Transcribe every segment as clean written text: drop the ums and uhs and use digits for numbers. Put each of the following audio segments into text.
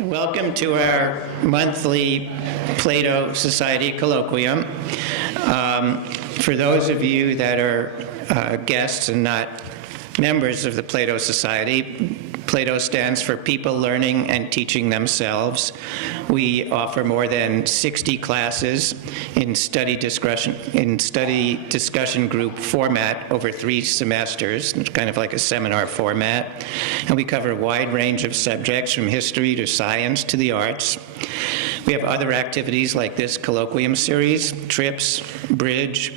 Welcome to our monthly Plato Society Colloquium. For those of you that are guests and not members of the Plato Society, Plato stands for People Learning and Teaching Themselves. We offer more than 60 classes in study discussion group format over 3 semesters. It's kind of like a seminar format. And we cover a wide range of subjects from history to science to the arts. We have other activities like this colloquium series, trips, bridge,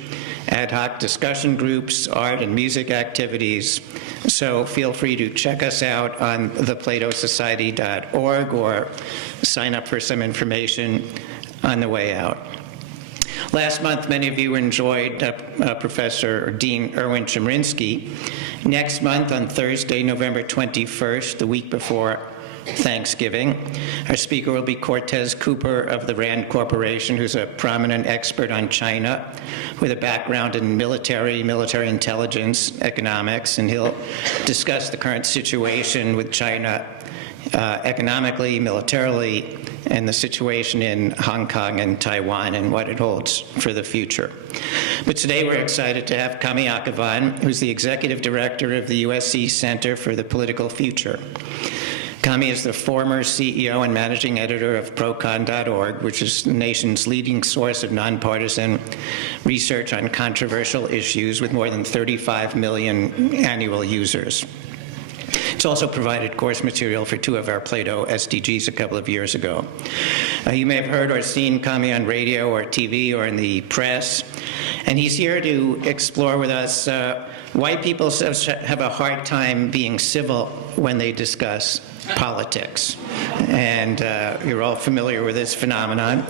ad hoc discussion groups, art and music activities. So feel free to check us out on theplatosociety.org or sign up for some information on the way out. Last month, many of you enjoyed Professor Dean Erwin Chemerinsky. Next month, on Thursday, November 21st, the week before Thanksgiving, our speaker will be Cortez Cooper of the Rand Corporation, who's a prominent expert on China with a background in military intelligence, economics, and he'll discuss the current situation with China economically, militarily, and the situation in Hong Kong and Taiwan and what it holds for the future. But today we're excited to have Kamy Akhavan, who's the Executive Director of the USC Center for the Political Future. Kamy is the former CEO and managing editor of Procon.org, which is the nation's leading source of nonpartisan research on controversial issues with more than 35 million annual users. It's also provided course material for 2 of our Plato SDGs a couple of years ago. You may have heard or seen Kamy on radio or TV or in the press, and he's here to explore with us why people have a hard time being civil when they discuss politics. And you're all familiar with this phenomenon,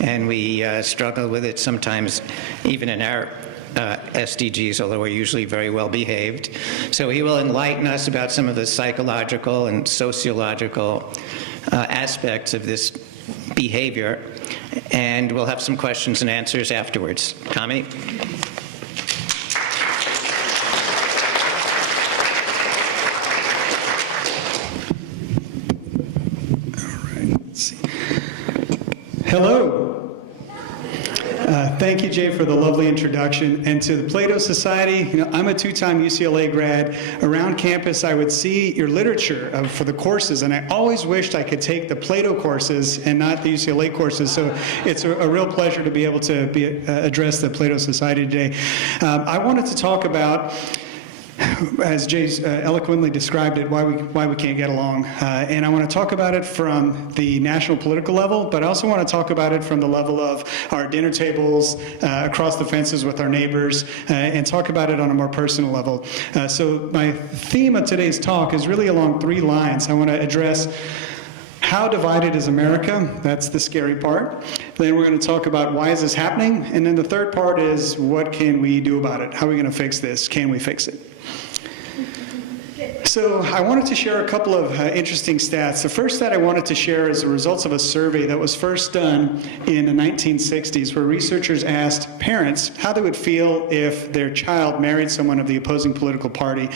and we struggle with it sometimes even in our SDGs, although we're usually very well behaved. So he will enlighten us about some of the psychological and sociological aspects of this behavior, and we'll have some questions and answers afterwards. Kamy? Hello. Thank you, Jay, for the lovely introduction. And to the Plato Society, I'm a 2-time UCLA grad. Around campus, I would see your literature for the courses, and I always wished I could take the Plato courses and not the UCLA courses. So it's a real pleasure to be able to address the Plato Society today. I wanted to talk about, as Jay eloquently described it, why we can't get along. And I want to talk about it from the national political level, but I also want to talk about it from the level of our dinner tables, across the fences with our neighbors, and talk about it on a more personal level. So my theme of today's talk is really along 3 lines. I want to address how divided is America? That's the scary part. Then we're going to talk about why is this happening? And then the third part is what can we do about it? How are we going to fix this? Can we fix it? So I wanted to share a couple of interesting stats. The first stat I wanted to share is the results of a survey that was first done in the 1960s, where researchers asked parents how they would feel if their child married someone of the opposing political party.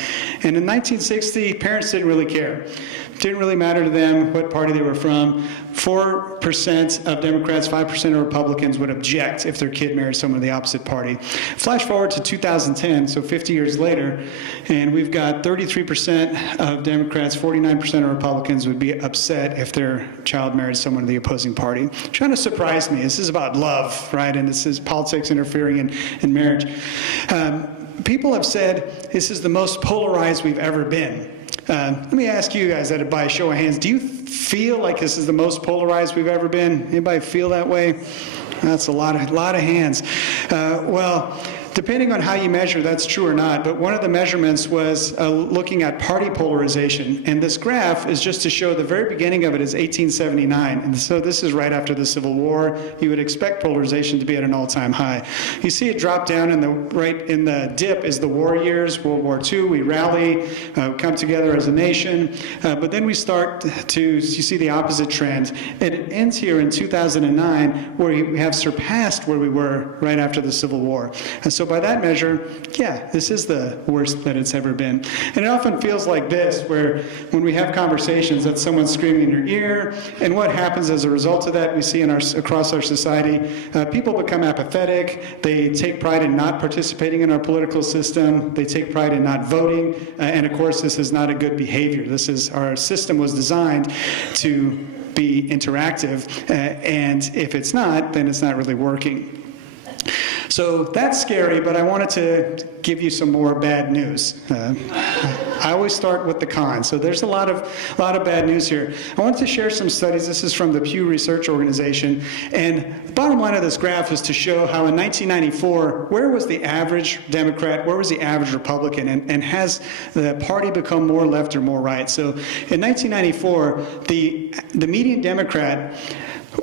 And in 1960, parents didn't really care. It didn't really matter to them what party they were from. 4% of Democrats, 5% of Republicans would object if their kid married someone of the opposite party. Flash forward to 2010, so 50 years later, and we've got 33% of Democrats, 49% of Republicans would be upset if their child married someone of the opposing party. Trying to surprise me. This is about love, right? And this is politics interfering in marriage. People have said this is the most polarized we've ever been. Let me ask you guys that by a show of hands, do you feel like this is the most polarized we've ever been? Anybody feel that way? That's a lot of hands. Well, depending on how you measure, that's true or not, but one of the measurements was looking at party polarization, and this graph is just to show the very beginning of it is 1879, and so this is right after the Civil War. You would expect polarization to be at an all-time high. You see it drop down, and right in the dip is the war years, World War II. We rally, come together as a nation, but then we start to, you see the opposite trend, and it ends here in 2009, where we have surpassed where we were right after the Civil War. And so by that measure, yeah, this is the worst that it's ever been. And it often feels like this, where when we have conversations, that someone's screaming in your ear, and what happens as a result of that, we see across our society, people become apathetic, they take pride in not participating in our political system, they take pride in not voting, and of course this is not a good behavior. Our system was designed to be interactive, and if it's not, then it's not really working. So that's scary, but I wanted to give you some more bad news. I always start with the cons, so there's a lot of bad news here. I wanted to share some studies. This is from the Pew Research Organization, and the bottom line of this graph is to show how in 1994, where was the average Democrat, where was the average Republican, and has the party become more left or more right? So in 1994, the median Democrat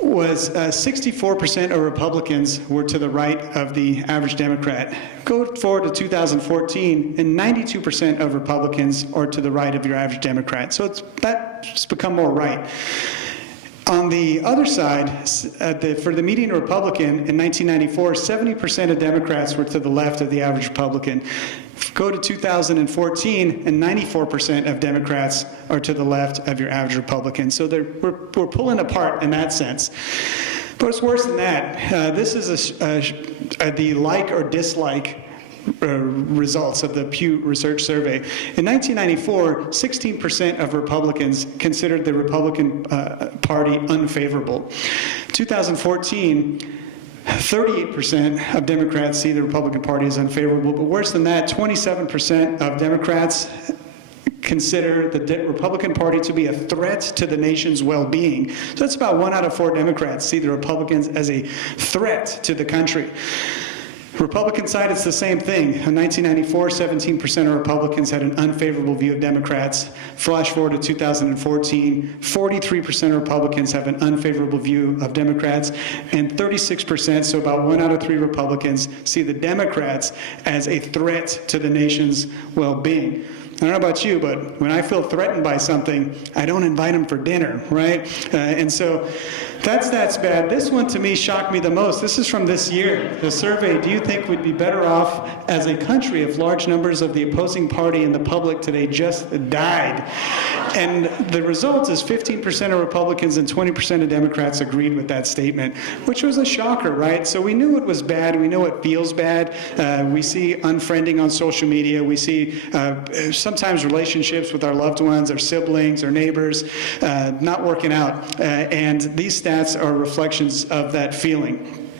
was 64% of Republicans were to the right of the average Democrat. Go forward to 2014, and 92% of Republicans are to the right of your average Democrat. So that's become more right. On the other side, for the median Republican in 1994, 70% of Democrats were to the left of the average Republican. Go to 2014, and 94% of Democrats are to the left of your average Republican. So we're pulling apart in that sense. But it's worse than that. This is the like or dislike results of the Pew Research Survey. In 1994, 16% of Republicans considered the Republican Party unfavorable. 2014, 38% of Democrats see the Republican Party as unfavorable, but worse than that, 27% of Democrats consider the Republican Party to be a threat to the nation's well-being. So that's about 1 out of 4 Democrats see the Republicans as a threat to the country. Republican side, it's the same thing. In 1994, 17% of Republicans had an unfavorable view of Democrats. Flash forward to 2014, 43% of Republicans have an unfavorable view of Democrats, and 36%, so about 1 out of 3 Republicans, see the Democrats as a threat to the nation's well-being. I don't know about you, but when I feel threatened by something, I don't invite them for dinner, right? And so that's bad. This one to me shocked me the most. This is from this year. The survey, do you think we'd be better off as a country if large numbers of the opposing party and the public today just died? And the result is 15% of Republicans and 20% of Democrats agreed with that statement, which was a shocker, right? So we knew it was bad. We know it feels bad. We see unfriending on social media. We see sometimes relationships with our loved ones, our siblings, our neighbors, not working out. And these stats are reflections of that feeling.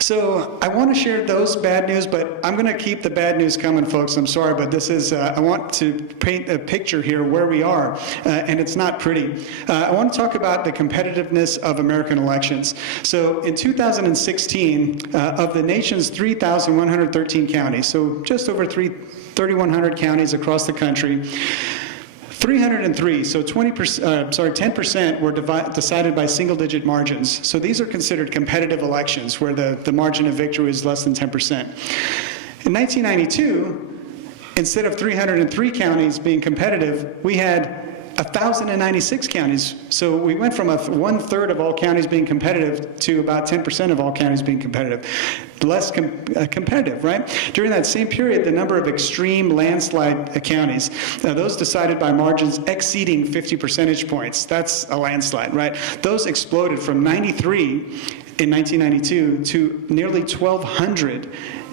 So I want to share those bad news, but I'm going to keep the bad news coming, folks. I'm sorry, but this is, I want to paint a picture here where we are, and it's not pretty. I want to talk about the competitiveness of American elections. So in 2016, of the nation's 3,113 counties, so just over 3,100 counties across the country, 303, so 10% were decided by single-digit margins. So these are considered competitive elections where the margin of victory is less than 10%. In 1992, instead of 303 counties being competitive, we had 1,096 counties. So we went from 1/3 of all counties being competitive to about 10% of all counties being competitive. Less competitive, right? During that same period, the number of extreme landslide counties, those decided by margins exceeding 50 percentage points, that's a landslide, right? Those exploded from 93 in 1992 to nearly 1,200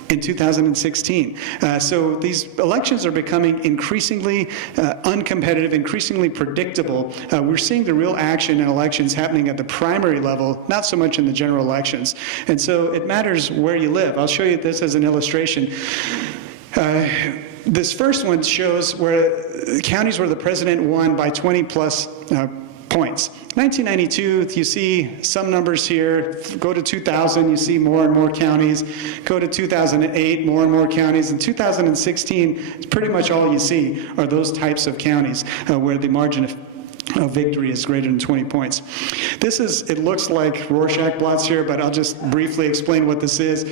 in 2016. So these elections are becoming increasingly uncompetitive, increasingly predictable. We're seeing the real action in elections happening at the primary level, not so much in the general elections. And so it matters where you live. I'll show you this as an illustration. This first one shows where counties where the president won by 20 plus points. 1992, you see some numbers here. Go to 2000, you see more and more counties. Go to 2008, more and more counties. In 2016, it's pretty much all you see are those types of counties where the margin victory is greater than 20 points. It looks like Rorschach blots here, but I'll just briefly explain what this is.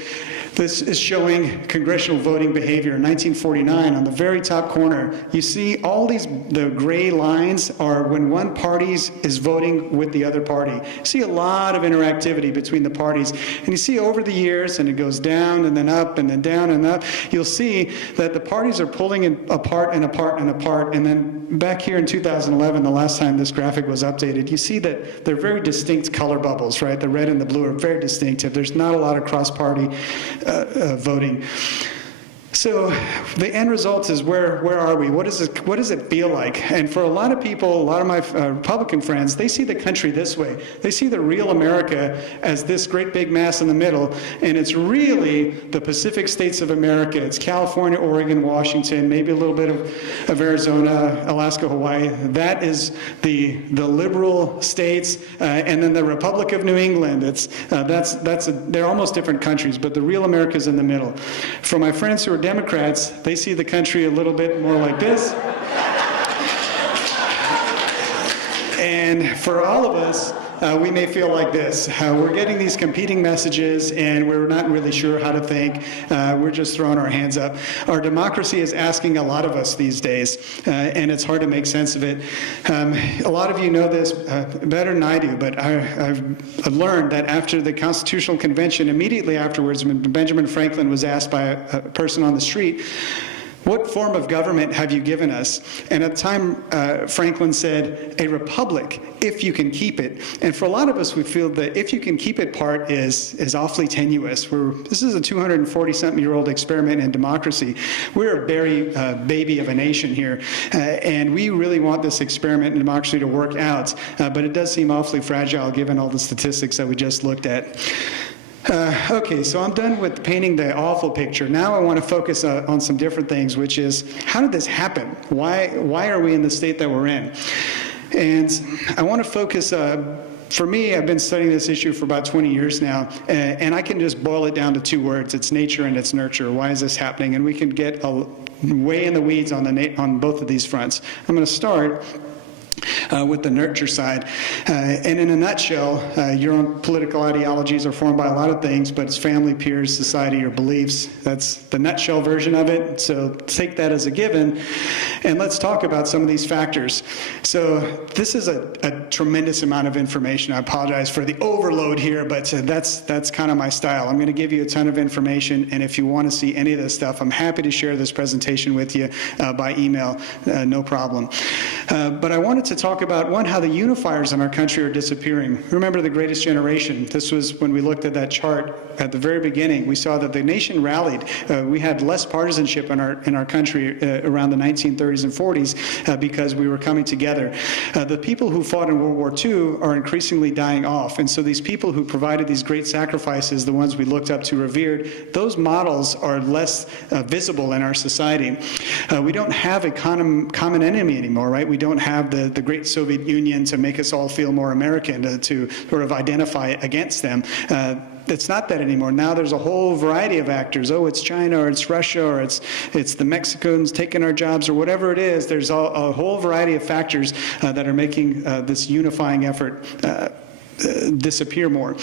This is showing congressional voting behavior in 1949. On the very top corner, you see all the gray lines are when one party is voting with the other party. You see a lot of interactivity between the parties. And you see over the years, and it goes down and then up and then down and up, you'll see that the parties are pulling apart and apart and apart. And then back here in 2011, the last time this graphic was updated, you see that they're very distinct color bubbles, right? The red and the blue are very distinctive. There's not a lot of cross-party voting. So the end result is where are we? What does it feel like? And for a lot of people, a lot of my Republican friends, they see the country this way. They see the real America as this great big mass in the middle, and it's really the Pacific states of America. It's California, Oregon, Washington, maybe a little bit of Arizona, Alaska, Hawaii. That is the liberal states, and then the Republic of New England. They're almost different countries, but the real America is in the middle. For my friends who are Democrats, they see the country a little bit more like this. And for all of us, we may feel like this. We're getting these competing messages, and we're not really sure how to think. We're just throwing our hands up. Our democracy is asking a lot of us these days, and it's hard to make sense of it. A lot of you know this better than I do, but I've learned that after the Constitutional Convention, immediately afterwards, when Benjamin Franklin was asked by a person on the street, "What form of government have you given us?" And at the time, Franklin said, "A republic, if you can keep it." And for a lot of us, we feel that if you can keep it part is awfully tenuous. This is a 240-something-year-old experiment in democracy. We're a very baby of a nation here, and we really want this experiment in democracy to work out. But it does seem awfully fragile given all the statistics that we just looked at. Okay, so I'm done with painting the awful picture. Now I want to focus on some different things, which is, how did this happen? Why are we in the state that we're in? And I want to focus, for me, I've been studying this issue for about 20 years now, and I can just boil it down to two words. It's nature and it's nurture. Why is this happening? And we can get way in the weeds on both of these fronts. I'm going to start with the nurture side. And in a nutshell, your own political ideologies are formed by a lot of things, but it's family, peers, society, or beliefs. That's the nutshell version of it. So take that as a given, and let's talk about some of these factors. So this is a tremendous amount of information. I apologize for the overload here, but that's kind of my style. I'm going to give you a ton of information, and if you want to see any of this stuff, I'm happy to share this presentation with you by email, no problem. But I wanted to talk about, one, how the unifiers in our country are disappearing. Remember the Greatest Generation. This was when we looked at that chart at the very beginning. We saw that the nation rallied. We had less partisanship in our country around the 1930s and 40s because we were coming together. The people who fought in World War II are increasingly dying off, and so these people who provided these great sacrifices, the ones we looked up to, revered, those models are less visible in our society. We don't have a common enemy anymore, right? We don't have the great Soviet Union to make us all feel more American, to sort of identify against them. It's not that anymore. Now there's a whole variety of actors. Oh, it's China, or it's Russia, or it's the Mexicans taking our jobs, or whatever it is. There's a whole variety of factors that are making this unifying effort disappear more.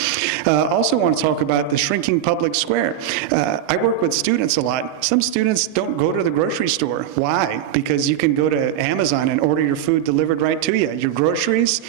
Also want to talk about the shrinking public square. I work with students a lot. Some students don't go to the grocery store. Why? Because you can go to Amazon and order your food delivered right to you. Your groceries,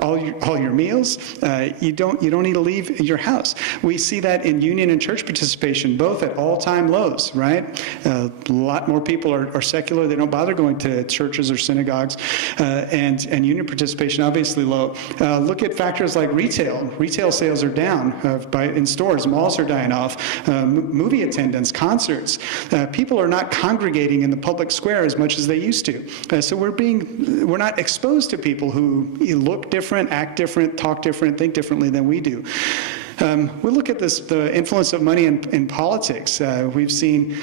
all your meals. You don't need to leave your house. We see that in union and church participation, both at all-time lows, right? A lot more people are secular. They don't bother going to churches or synagogues, and union participation obviously low. Look at factors like retail. Retail sales are down in stores. Malls are dying off. Movie attendance, concerts. People are not congregating in the public square as much as they used to. So we're not exposed to people who look different, act different, talk different, think differently than we do. We look at the influence of money in politics. We've seen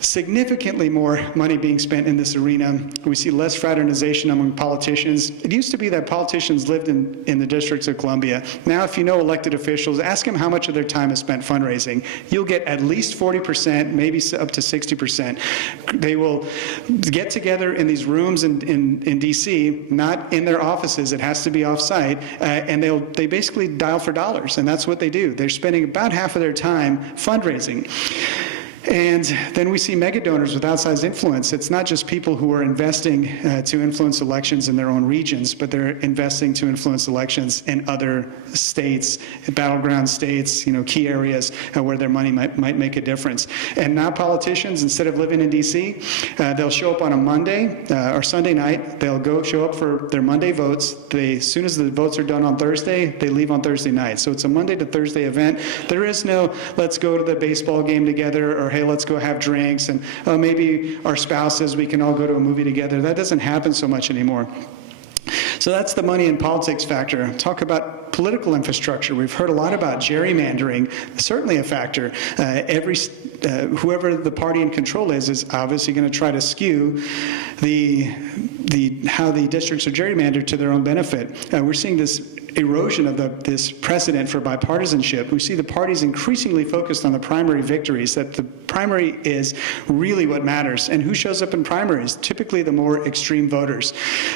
significantly more money being spent in this arena. We see less fraternization among politicians. It used to be that politicians lived in the District of Columbia. Now, if you know elected officials, ask them how much of their time is spent fundraising. You'll get at least 40%, maybe up to 60%. They will get together in these rooms in DC, not in their offices. It has to be off-site, and they basically dial for dollars, and that's what they do. They're spending about half of their time fundraising. And then we see mega donors with outsized influence. It's not just people who are investing to influence elections in their own regions, but they're investing to influence elections in other states, battleground states, key areas where their money might make a difference. And now politicians, instead of living in DC, they'll show up on a Monday or Sunday night. They'll show up for their Monday votes. As soon as the votes are done on Thursday, they leave on Thursday night. So it's a Monday to Thursday event. There is no, let's go to the baseball game together, or hey, let's go have drinks, and maybe our spouses, we can all go to a movie together. That doesn't happen so much anymore. So that's the money in politics factor. Talk about political infrastructure. We've heard a lot about gerrymandering, certainly a factor. Whoever the party in control is obviously going to try to skew how the districts are gerrymandered to their own benefit. We're seeing this erosion of this precedent for bipartisanship. We see the parties increasingly focused on the primary victories, that the primary is really what matters. And who shows up in primaries? Typically the more extreme voters.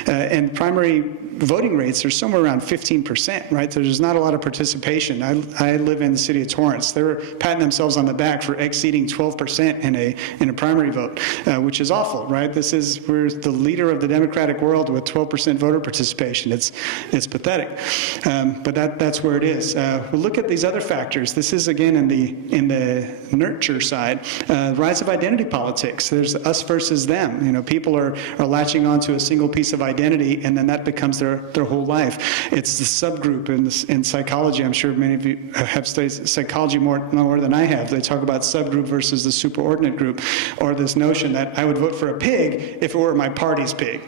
And primary voting rates are somewhere around 15%, right? There's not a lot of participation. I live in the city of Torrance. They were patting themselves on the back for exceeding 12% in a primary vote, which is awful, right? We're the leader of the democratic world with 12% voter participation. It's pathetic. But that's where it is. We'll look at these other factors. This is, again, in the nurture side. Rise of identity politics. There's us versus them. People are latching onto a single piece of identity, and then that becomes their whole life. It's the subgroup in psychology. I'm sure many of you have studied psychology more than I have. They talk about subgroup versus the superordinate group, or this notion that I would vote for a pig if it were my party's pig.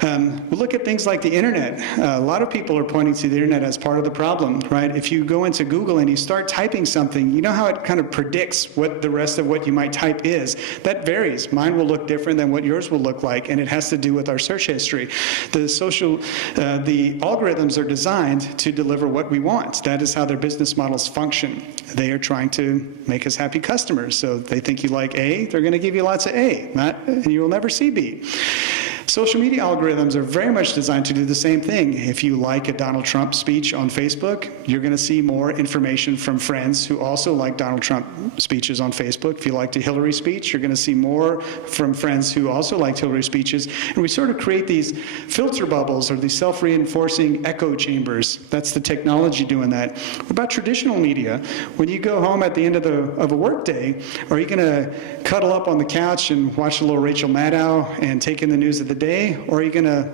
We'll look at things like the internet. A lot of people are pointing to the internet as part of the problem, right? If you go into Google and you start typing something, you know how it kind of predicts what the rest of what you might type is. That varies. Mine will look different than what yours will look like, and it has to do with our search history. The algorithms are designed to deliver what we want. That is how their business models function. They are trying to make us happy customers. So they think you like A, they're going to give you lots of A, and you will never see B. Social media algorithms are very much designed to do the same thing. If you like a Donald Trump speech on Facebook, you're going to see more information from friends who also like Donald Trump speeches on Facebook. If you liked a Hillary speech, you're going to see more from friends who also liked Hillary speeches. And we sort of create these filter bubbles, or these self-reinforcing echo chambers. That's the technology doing that. What about traditional media? When you go home at the end of a work day, are you going to cuddle up on the couch and watch a little Rachel Maddow and take in the news of the day, or are you going to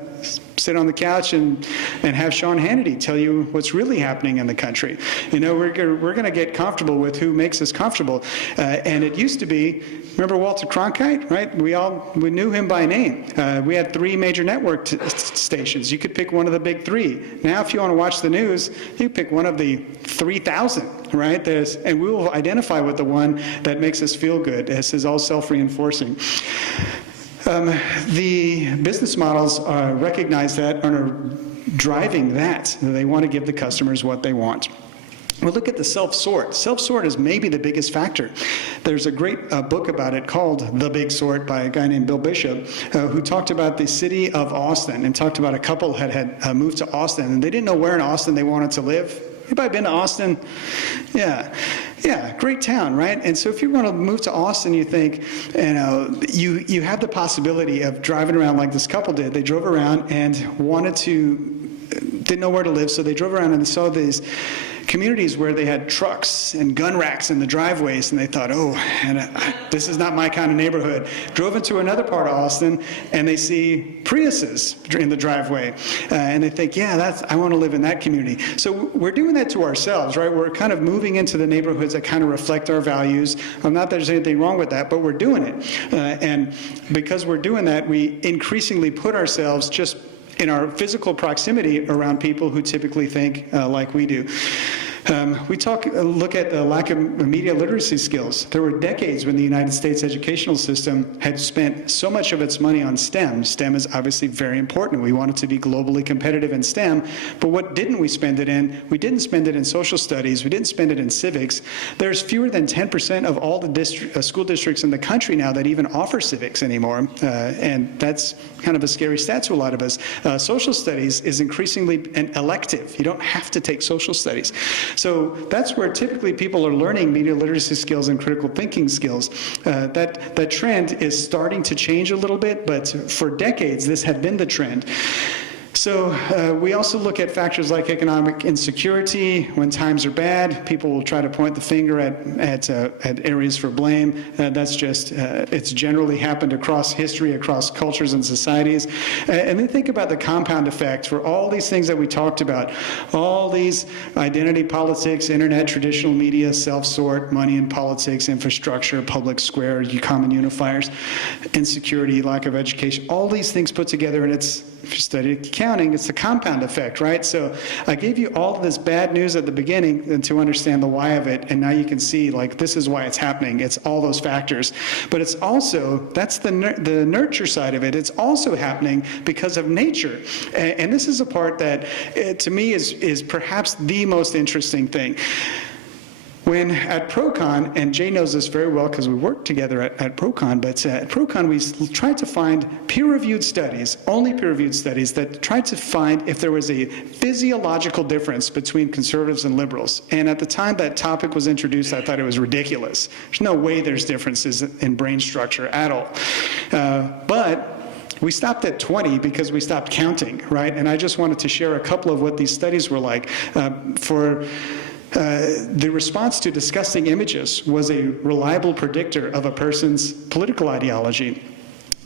sit on the couch and have Sean Hannity tell you what's really happening in the country? We're going to get comfortable with who makes us comfortable. And it used to be, remember Walter Cronkite, right? We knew him by name. We had 3 major network stations. You could pick one of the big 3. Now, if you want to watch the news, you pick one of the 3,000, right? And we will identify with the one that makes us feel good. This is all self-reinforcing. The business models recognize that and are driving that. They want to give the customers what they want. We'll look at the self-sort. Self-sort is maybe the biggest factor. There's a great book about it called The Big Sort by a guy named Bill Bishop, who talked about the city of Austin and talked about a couple had moved to Austin, and they didn't know where in Austin they wanted to live. Anybody been to Austin? Yeah, great town, right? And so if you want to move to Austin, you think, you have the possibility of driving around like this couple did. They drove around and didn't know where to live, so they drove around and saw these communities where they had trucks and gun racks in the driveways, and they thought, this is not my kind of neighborhood. Drove into another part of Austin, and they see Priuses in the driveway, and they think, I want to live in that community. So we're doing that to ourselves, right? We're kind of moving into the neighborhoods that kind of reflect our values. Not that there's anything wrong with that, but we're doing it. And because we're doing that, we increasingly put ourselves just in our physical proximity around people who typically think like we do. We look at the lack of media literacy skills. There were decades when the United States educational system had spent so much of its money on STEM. STEM is obviously very important. We wanted to be globally competitive in STEM, but what didn't we spend it in? We didn't spend it in social studies. We didn't spend it in civics. There's fewer than 10% of all the school districts in the country now that even offer civics anymore, and that's kind of a scary stat to a lot of us. Social studies is increasingly an elective. You don't have to take social studies. So that's where typically people are learning media literacy skills and critical thinking skills. That trend is starting to change a little bit, but for decades this had been the trend. So we also look at factors like economic insecurity. When times are bad, people will try to point the finger at areas for blame. That's just, it's generally happened across history, across cultures and societies. And then think about the compound effect for all these things that we talked about. All these identity politics, internet, traditional media, self-sort, money in politics, infrastructure, public square, common unifiers, insecurity, lack of education, all these things put together, and it's, if you study accounting, it's a compound effect, right? So I gave you all of this bad news at the beginning and to understand the why of it, and now you can see, like, this is why it's happening. It's all those factors. But it's also, that's the nurture side of it. It's also happening because of nature. And this is a part that, to me, is perhaps the most interesting thing. When at ProCon, and Jay knows this very well because we worked together at ProCon, but at ProCon we tried to find peer-reviewed studies, only peer-reviewed studies, that tried to find if there was a physiological difference between conservatives and liberals. And at the time that topic was introduced, I thought it was ridiculous. There's no way there's differences in brain structure at all. But we stopped at 20 because we stopped counting, right? And I just wanted to share a couple of what these studies were like. The response to disgusting images was a reliable predictor of a person's political ideology.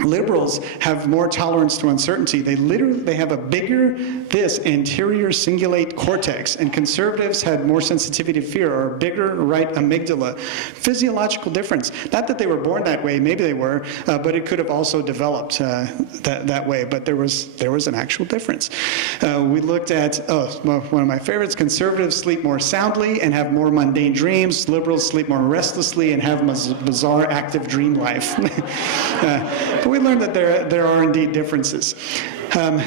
Liberals have more tolerance to uncertainty. They have a bigger, anterior cingulate cortex, and conservatives had more sensitivity to fear, or a bigger right amygdala. Physiological difference. Not that they were born that way, maybe they were, but it could have also developed that way, but there was an actual difference. We looked at, one of my favorites, conservatives sleep more soundly and have more mundane dreams. Liberals sleep more restlessly and have bizarre active dream life. But we learned that there are indeed differences.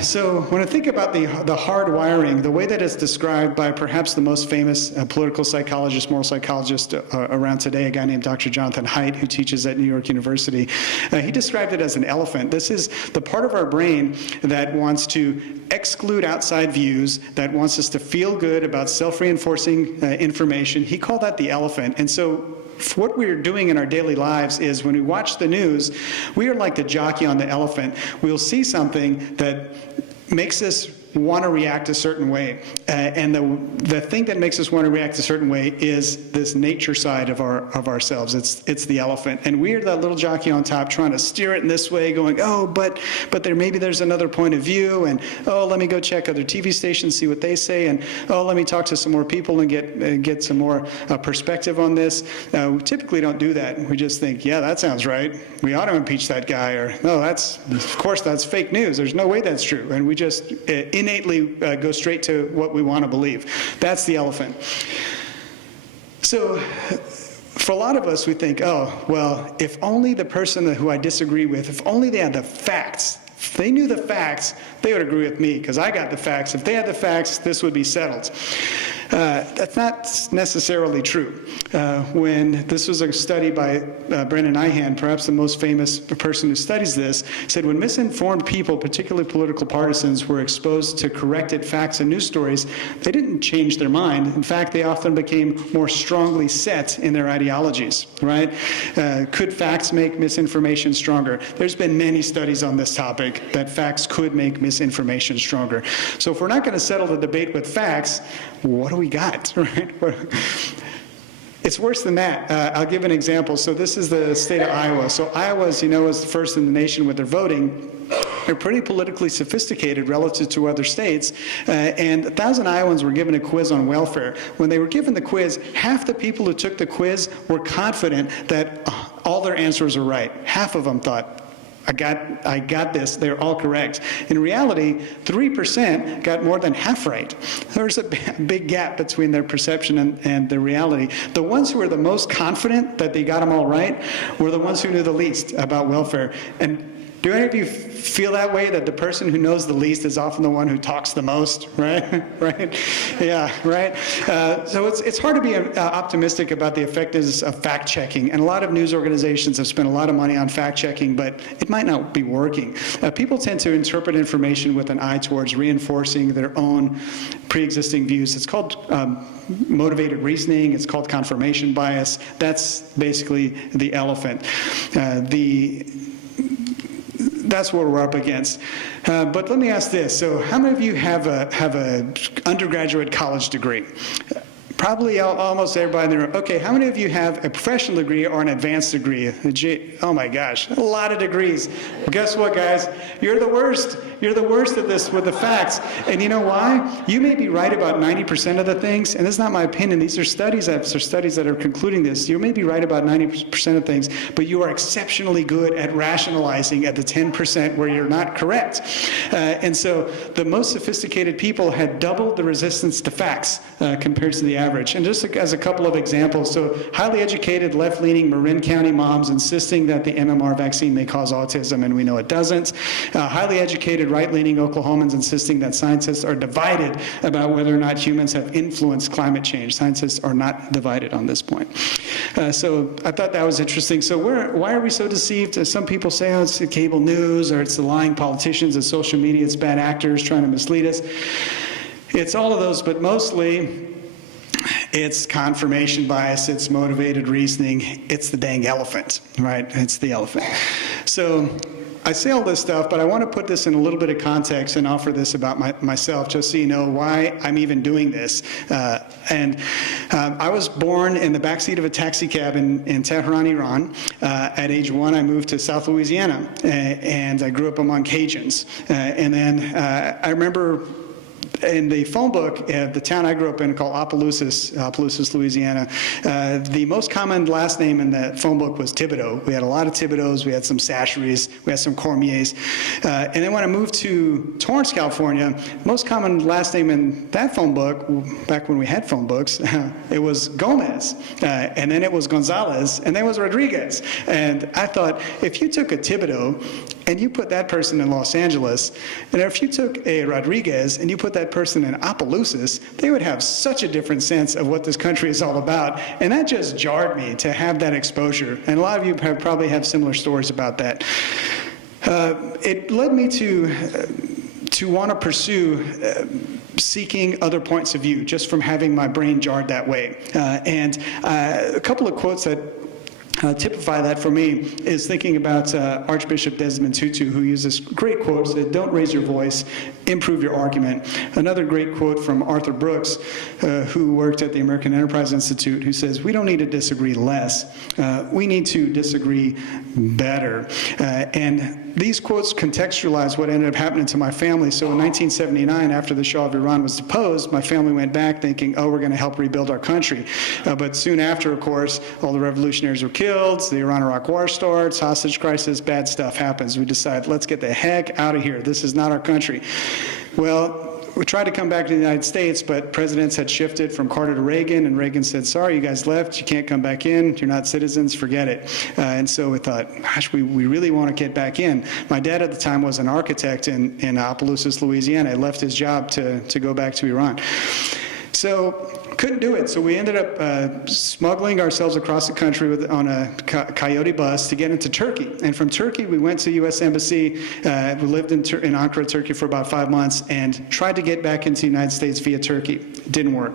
So when I think about the hard wiring, the way that it's described by perhaps the most famous political psychologist, moral psychologist around today, a guy named Dr. Jonathan Haidt, who teaches at New York University, he described it as an elephant. This is the part of our brain that wants to exclude outside views, that wants us to feel good about self-reinforcing information. He called that the elephant. And so what we're doing in our daily lives is when we watch the news, we are like the jockey on the elephant. We'll see something that makes us want to react a certain way. And the thing that makes us want to react a certain way is this nature side of ourselves. It's the elephant. And we're that little jockey on top trying to steer it in this way, going, oh, but maybe there's another point of view, and oh, let me go check other TV stations, see what they say, and oh, let me talk to some more people and get some more perspective on this. We typically don't do that. We just think, yeah, that sounds right. We ought to impeach that guy, or no, of course that's fake news. There's no way that's true. And we just innately go straight to what we want to believe. That's the elephant. So for a lot of us, we think, oh, well, if only the person who I disagree with, if only they had the facts, if they knew the facts, they would agree with me because I got the facts. If they had the facts, this would be settled. That's not necessarily true. When this was a study by Brendan Eihan, perhaps the most famous person who studies this, said when misinformed people, particularly political partisans, were exposed to corrected facts and news stories, they didn't change their mind. In fact, they often became more strongly set in their ideologies, right? Could facts make misinformation stronger? There's been many studies on this topic that facts could make misinformation stronger. So if we're not going to settle the debate with facts, what do we got, right? It's worse than that. I'll give an example. So this is the state of Iowa. So Iowa, as you know, is the first in the nation with their voting. They're pretty politically sophisticated relative to other states, and 1,000 Iowans were given a quiz on welfare. When they were given the quiz, half the people who took the quiz were confident that all their answers were right. Half of them thought, I got this, they're all correct. In reality, 3% got more than half right. There's a big gap between their perception and the reality. The ones who were the most confident that they got them all right were the ones who knew the least about welfare. And do any of you feel that way, that the person who knows the least is often the one who talks the most, right? Right? Yeah, right? So it's hard to be optimistic about the effectiveness of fact-checking, and a lot of news organizations have spent a lot of money on fact-checking, but it might not be working. People tend to interpret information with an eye towards reinforcing their own pre-existing views. It's called motivated reasoning. It's called confirmation bias. That's basically the elephant. That's what we're up against. But let me ask this. So how many of you have a undergraduate college degree? Probably almost everybody in the room. Okay, how many of you have a professional degree or an advanced degree? Oh my gosh, a lot of degrees. Well, guess what, guys? You're the worst. You're the worst at this with the facts. And you know why? You may be right about 90% of the things, and this is not my opinion. These are studies that are concluding this. You may be right about 90% of things, but you are exceptionally good at rationalizing at the 10% where you're not correct. And so the most sophisticated people had doubled the resistance to facts compared to the average. And just as a couple of examples, so highly educated left-leaning Marin County moms insisting that the MMR vaccine may cause autism, and we know it doesn't. Highly educated right-leaning Oklahomans insisting that scientists are divided about whether or not humans have influenced climate change. Scientists are not divided on this point. So I thought that was interesting. So why are we so deceived? Some people say, oh, it's the cable news, or it's the lying politicians, it's social media, it's bad actors trying to mislead us. It's all of those, but mostly it's confirmation bias, it's motivated reasoning, it's the dang elephant, right? It's the elephant. So I say all this stuff, but I want to put this in a little bit of context and offer this about myself, just so you know why I'm even doing this. I was born in the backseat of a taxi cab in Tehran, Iran. At age 1, I moved to South Louisiana, and I grew up among Cajuns. And then I remember in the phone book, the town I grew up in called Opelousas, Louisiana, the most common last name in that phone book was Thibodeau. We had a lot of Thibodeaus, we had some Sacheries, we had some Cormiers. And then when I moved to Torrance, California, most common last name in that phone book, back when we had phone books, it was Gomez, and then it was Gonzalez, and then it was Rodriguez. And I thought, if you took a Thibodeau and you put that person in Los Angeles, and if you took a Rodriguez and you put that person in Opelousas, they would have such a different sense of what this country is all about. And that just jarred me to have that exposure. And a lot of you probably have similar stories about that. It led me to want to pursue seeking other points of view, just from having my brain jarred that way. And a couple of quotes that typify that for me is thinking about Archbishop Desmond Tutu, who uses great quotes that don't raise your voice, improve your argument. Another great quote from Arthur Brooks, who worked at the American Enterprise Institute, who says, we don't need to disagree less, we need to disagree better. And these quotes contextualize what ended up happening to my family. So in 1979, after the Shah of Iran was deposed, my family went back thinking, oh, we're going to help rebuild our country. But soon after, of course, all the revolutionaries were killed, the Iran-Iraq War starts, hostage crisis, bad stuff happens. We decide, let's get the heck out of here. This is not our country. Well, we tried to come back to the United States, but presidents had shifted from Carter to Reagan, and Reagan said, sorry, you guys left, you can't come back in, you're not citizens, forget it. And so we thought, gosh, we really want to get back in. My dad at the time was an architect in Opelousas, Louisiana. He left his job to go back to Iran. So couldn't do it. So we ended up smuggling ourselves across the country on a Coyote bus to get into Turkey. And from Turkey, we went to the U.S. Embassy. We lived in Ankara, Turkey for about 5 months and tried to get back into the United States via Turkey. Didn't work.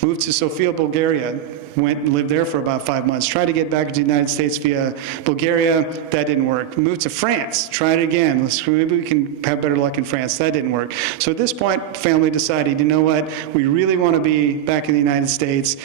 Moved to Sofia, Bulgaria. Went and lived there for about 5 months. Tried to get back to the United States via Bulgaria. That didn't work. Moved to France. Tried it again. Maybe we can have better luck in France. That didn't work. So at this point, family decided, you know what? We really want to be back in the United States.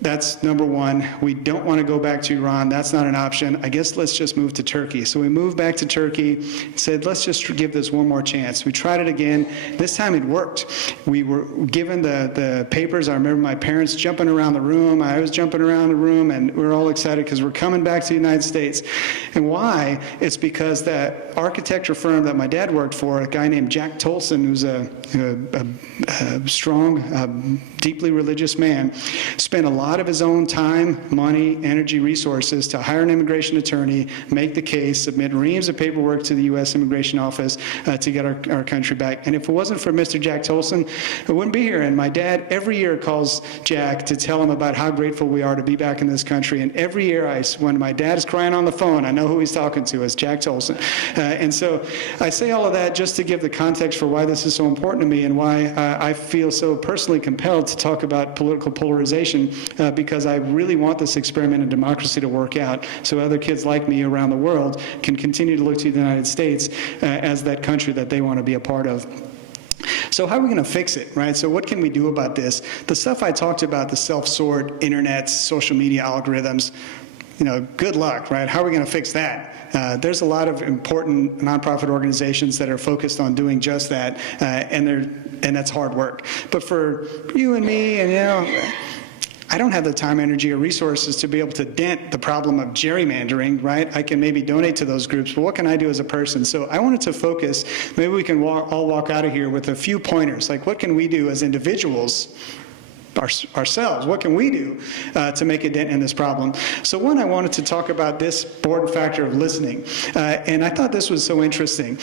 That's number one. We don't want to go back to Iran. That's not an option. I guess let's just move to Turkey. So we moved back to Turkey, said, let's just give this one more chance. We tried it again. This time it worked. We were given the papers. I remember my parents jumping around the room. I was jumping around the room, and we were all excited because we're coming back to the United States. And why? It's because that architecture firm that my dad worked for, a guy named Jack Tolson, who's a strong, deeply religious man, spent a lot of his own time, money, energy, resources to hire an immigration attorney, make the case, submit reams of paperwork to the U.S. Immigration Office to get our country back. And if it wasn't for Mr. Jack Tolson, I wouldn't be here. And my dad every year calls Jack to tell him about how grateful we are to be back in this country. And every year, when my dad is crying on the phone, I know who he's talking to. It's Jack Tolson. And so I say all of that just to give the context for why this is so important to me and why I feel so personally compelled to talk about political polarization, because I really want this experiment in democracy to work out so other kids like me around the world can continue to look to the United States as that country that they want to be a part of. So how are we going to fix it, right? So what can we do about this? The stuff I talked about, the self-sort, internet, social media algorithms, good luck, right? How are we going to fix that? There's a lot of important nonprofit organizations that are focused on doing just that, and that's hard work. But for you and me, and I don't have the time, energy, or resources to be able to dent the problem of gerrymandering, right? I can maybe donate to those groups, but what can I do as a person? So I wanted to focus, maybe we can all walk out of here with a few pointers, like what can we do as individuals, ourselves, what can we do to make a dent in this problem? So one, I wanted to talk about this important factor of listening, and I thought this was so interesting.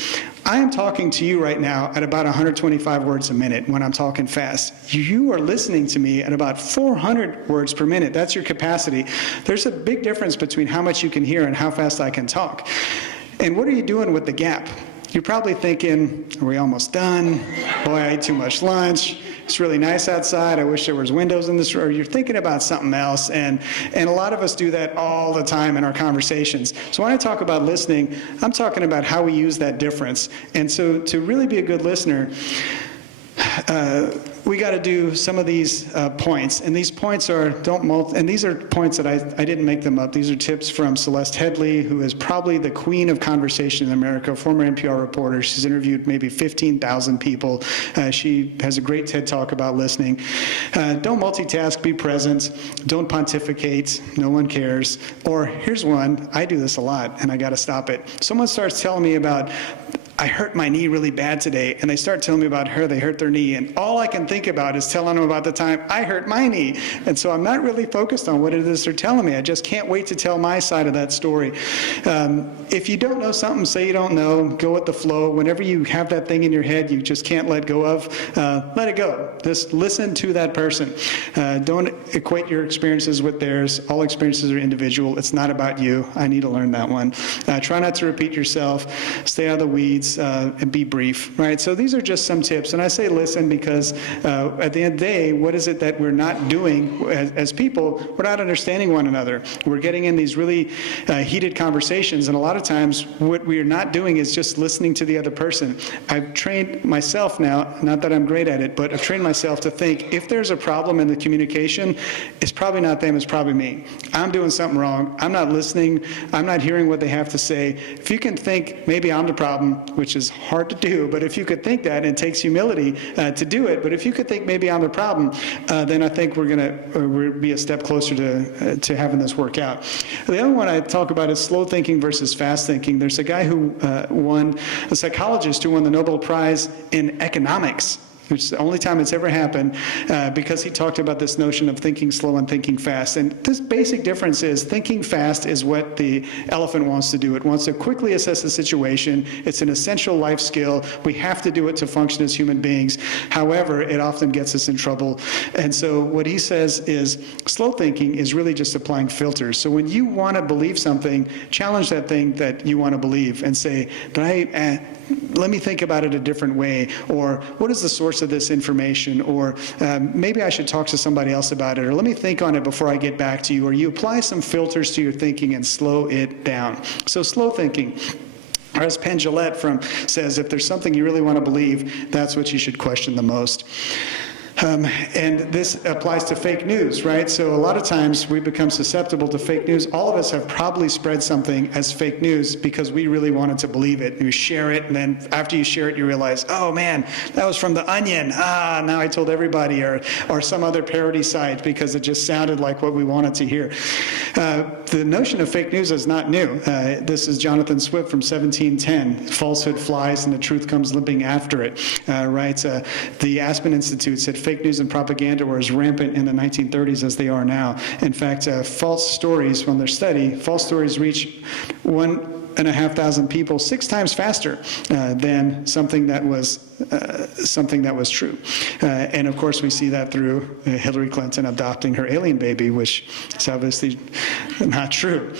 I am talking to you right now at about 125 words a minute when I'm talking fast. You are listening to me at about 400 words per minute. That's your capacity. There's a big difference between how much you can hear and how fast I can talk. And what are you doing with the gap? You're probably thinking, are we almost done? Boy, I ate too much lunch. It's really nice outside. I wish there was windows in this room. Or you're thinking about something else. And a lot of us do that all the time in our conversations. So when I talk about listening, I'm talking about how we use that difference. And so to really be a good listener, we got to do some of these points, and these points are and these are points that I didn't make them up. These are tips from Celeste Headley, who is probably the queen of conversation in America, former NPR reporter. She's interviewed maybe 15,000 people. She has a great TED Talk about listening. Don't multitask, be present. Don't pontificate, no one cares. Or here's one, I do this a lot, and I got to stop it. Someone starts telling me about, I hurt my knee really bad today, and they start telling me about they hurt their knee, and all I can think about is telling them about the time I hurt my knee. And so I'm not really focused on what it is they're telling me. I just can't wait to tell my side of that story. If you don't know something, say you don't know, go with the flow. Whenever you have that thing in your head you just can't let go of, let it go. Just listen to that person. Don't equate your experiences with theirs. All experiences are individual. It's not about you. I need to learn that one. Try not to repeat yourself. Stay out of the weeds. And be brief, right? So these are just some tips. And I say listen because at the end of the day, what is it that we're not doing as people? We're not understanding one another. We're getting in these really heated conversations, and a lot of times what we are not doing is just listening to the other person. I've trained myself now, not that I'm great at it, but I've trained myself to think if there's a problem in the communication, it's probably not them, it's probably me. I'm doing something wrong. I'm not listening. I'm not hearing what they have to say. If you can think maybe I'm the problem, which is hard to do, but if you could think that, it takes humility to do it, but if you could think maybe I'm the problem, then I think we'll be a step closer to having this work out. The other one I talk about is slow thinking versus fast thinking. There's a guy who a psychologist who won the Nobel Prize in economics, which is the only time it's ever happened, because he talked about this notion of thinking slow and thinking fast. And this basic difference is thinking fast is what the elephant wants to do. It wants to quickly assess the situation. It's an essential life skill. We have to do it to function as human beings. However, it often gets us in trouble. And so what he says is slow thinking is really just applying filters. So when you want to believe something, challenge that thing that you want to believe and say, let me think about it a different way, or what is the source of this information, or maybe I should talk to somebody else about it, or let me think on it before I get back to you, or you apply some filters to your thinking and slow it down. So slow thinking. Or as Penn Jillette says, if there's something you really want to believe, that's what you should question the most. And this applies to fake news, right? So a lot of times we become susceptible to fake news. All of us have probably spread something as fake news because we really wanted to believe it. You share it, and then after you share it, you realize, oh man, that was from The Onion. Now I told everybody, or some other parody site because it just sounded like what we wanted to hear. The notion of fake news is not new. This is Jonathan Swift from 1710. Falsehood flies and the truth comes limping after it, right? The Aspen Institute said fake news and propaganda were as rampant in the 1930s as they are now. In fact, false stories, from their study, false stories reach 1,500 people 6 times faster than something that was true. And of course, we see that through Hillary Clinton adopting her alien baby, which is obviously not true.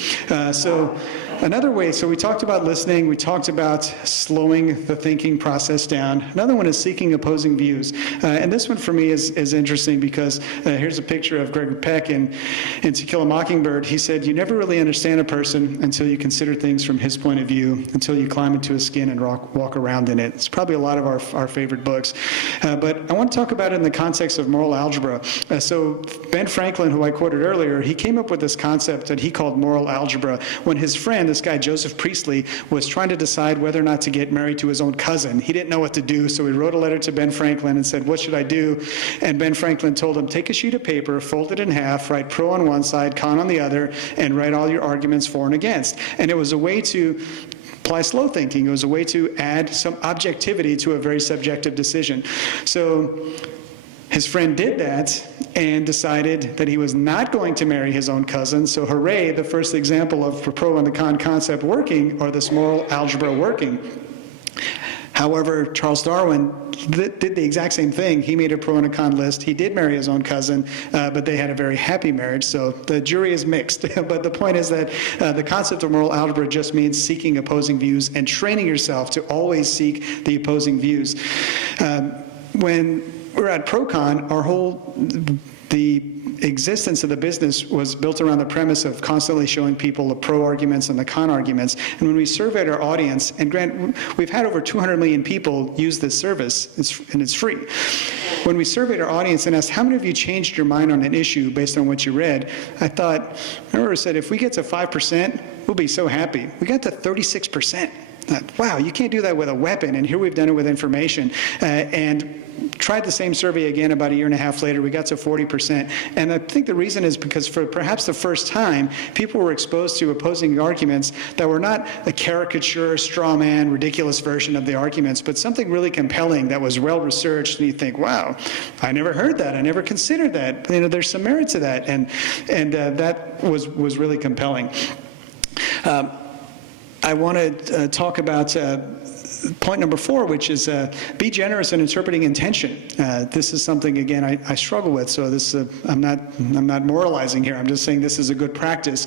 So another way, so we talked about listening, we talked about slowing the thinking process down. Another one is seeking opposing views. And this one for me is interesting because here's a picture of Gregory Peck in To Kill a Mockingbird. He said, you never really understand a person until you consider things from his point of view, until you climb into his skin and walk around in it. It's probably a lot of our favorite books. But I want to talk about it in the context of moral algebra. So Ben Franklin, who I quoted earlier, he came up with this concept that he called moral algebra when his friend, this guy Joseph Priestley, was trying to decide whether or not to get married to his own cousin. He didn't know what to do, so he wrote a letter to Ben Franklin and said, what should I do? And Ben Franklin told him, take a sheet of paper, fold it in half, write pro on one side, con on the other, and write all your arguments for and against. And it was a way to apply slow thinking. It was a way to add some objectivity to a very subjective decision. So his friend did that and decided that he was not going to marry his own cousin. So hooray, the first example of the pro and the con concept working, or this moral algebra working. However, Charles Darwin did the exact same thing. He made a pro and a con list. He did marry his own cousin, but they had a very happy marriage. So the jury is mixed. But the point is that the concept of moral algebra just means seeking opposing views and training yourself to always seek the opposing views. When we're at ProCon, the existence of the business was built around the premise of constantly showing people the pro arguments and the con arguments. And when we surveyed our audience, and Grant, we've had over 200 million people use this service, and it's free. When we surveyed our audience and asked, how many of you changed your mind on an issue based on what you read? I remember said, if we get to 5%, we'll be so happy. We got to 36%. Wow, you can't do that with a weapon, and here we've done it with information. And tried the same survey again about a year and a half later. We got to 40%. And I think the reason is because for perhaps the first time, people were exposed to opposing arguments that were not a caricature, straw man, ridiculous version of the arguments, but something really compelling that was well-researched, and you think, wow, I never heard that. I never considered that. There's some merit to that. And that was really compelling. I want to talk about point number 4, which is be generous in interpreting intention. This is something, again, I struggle with. So this I'm not moralizing here. I'm just saying this is a good practice.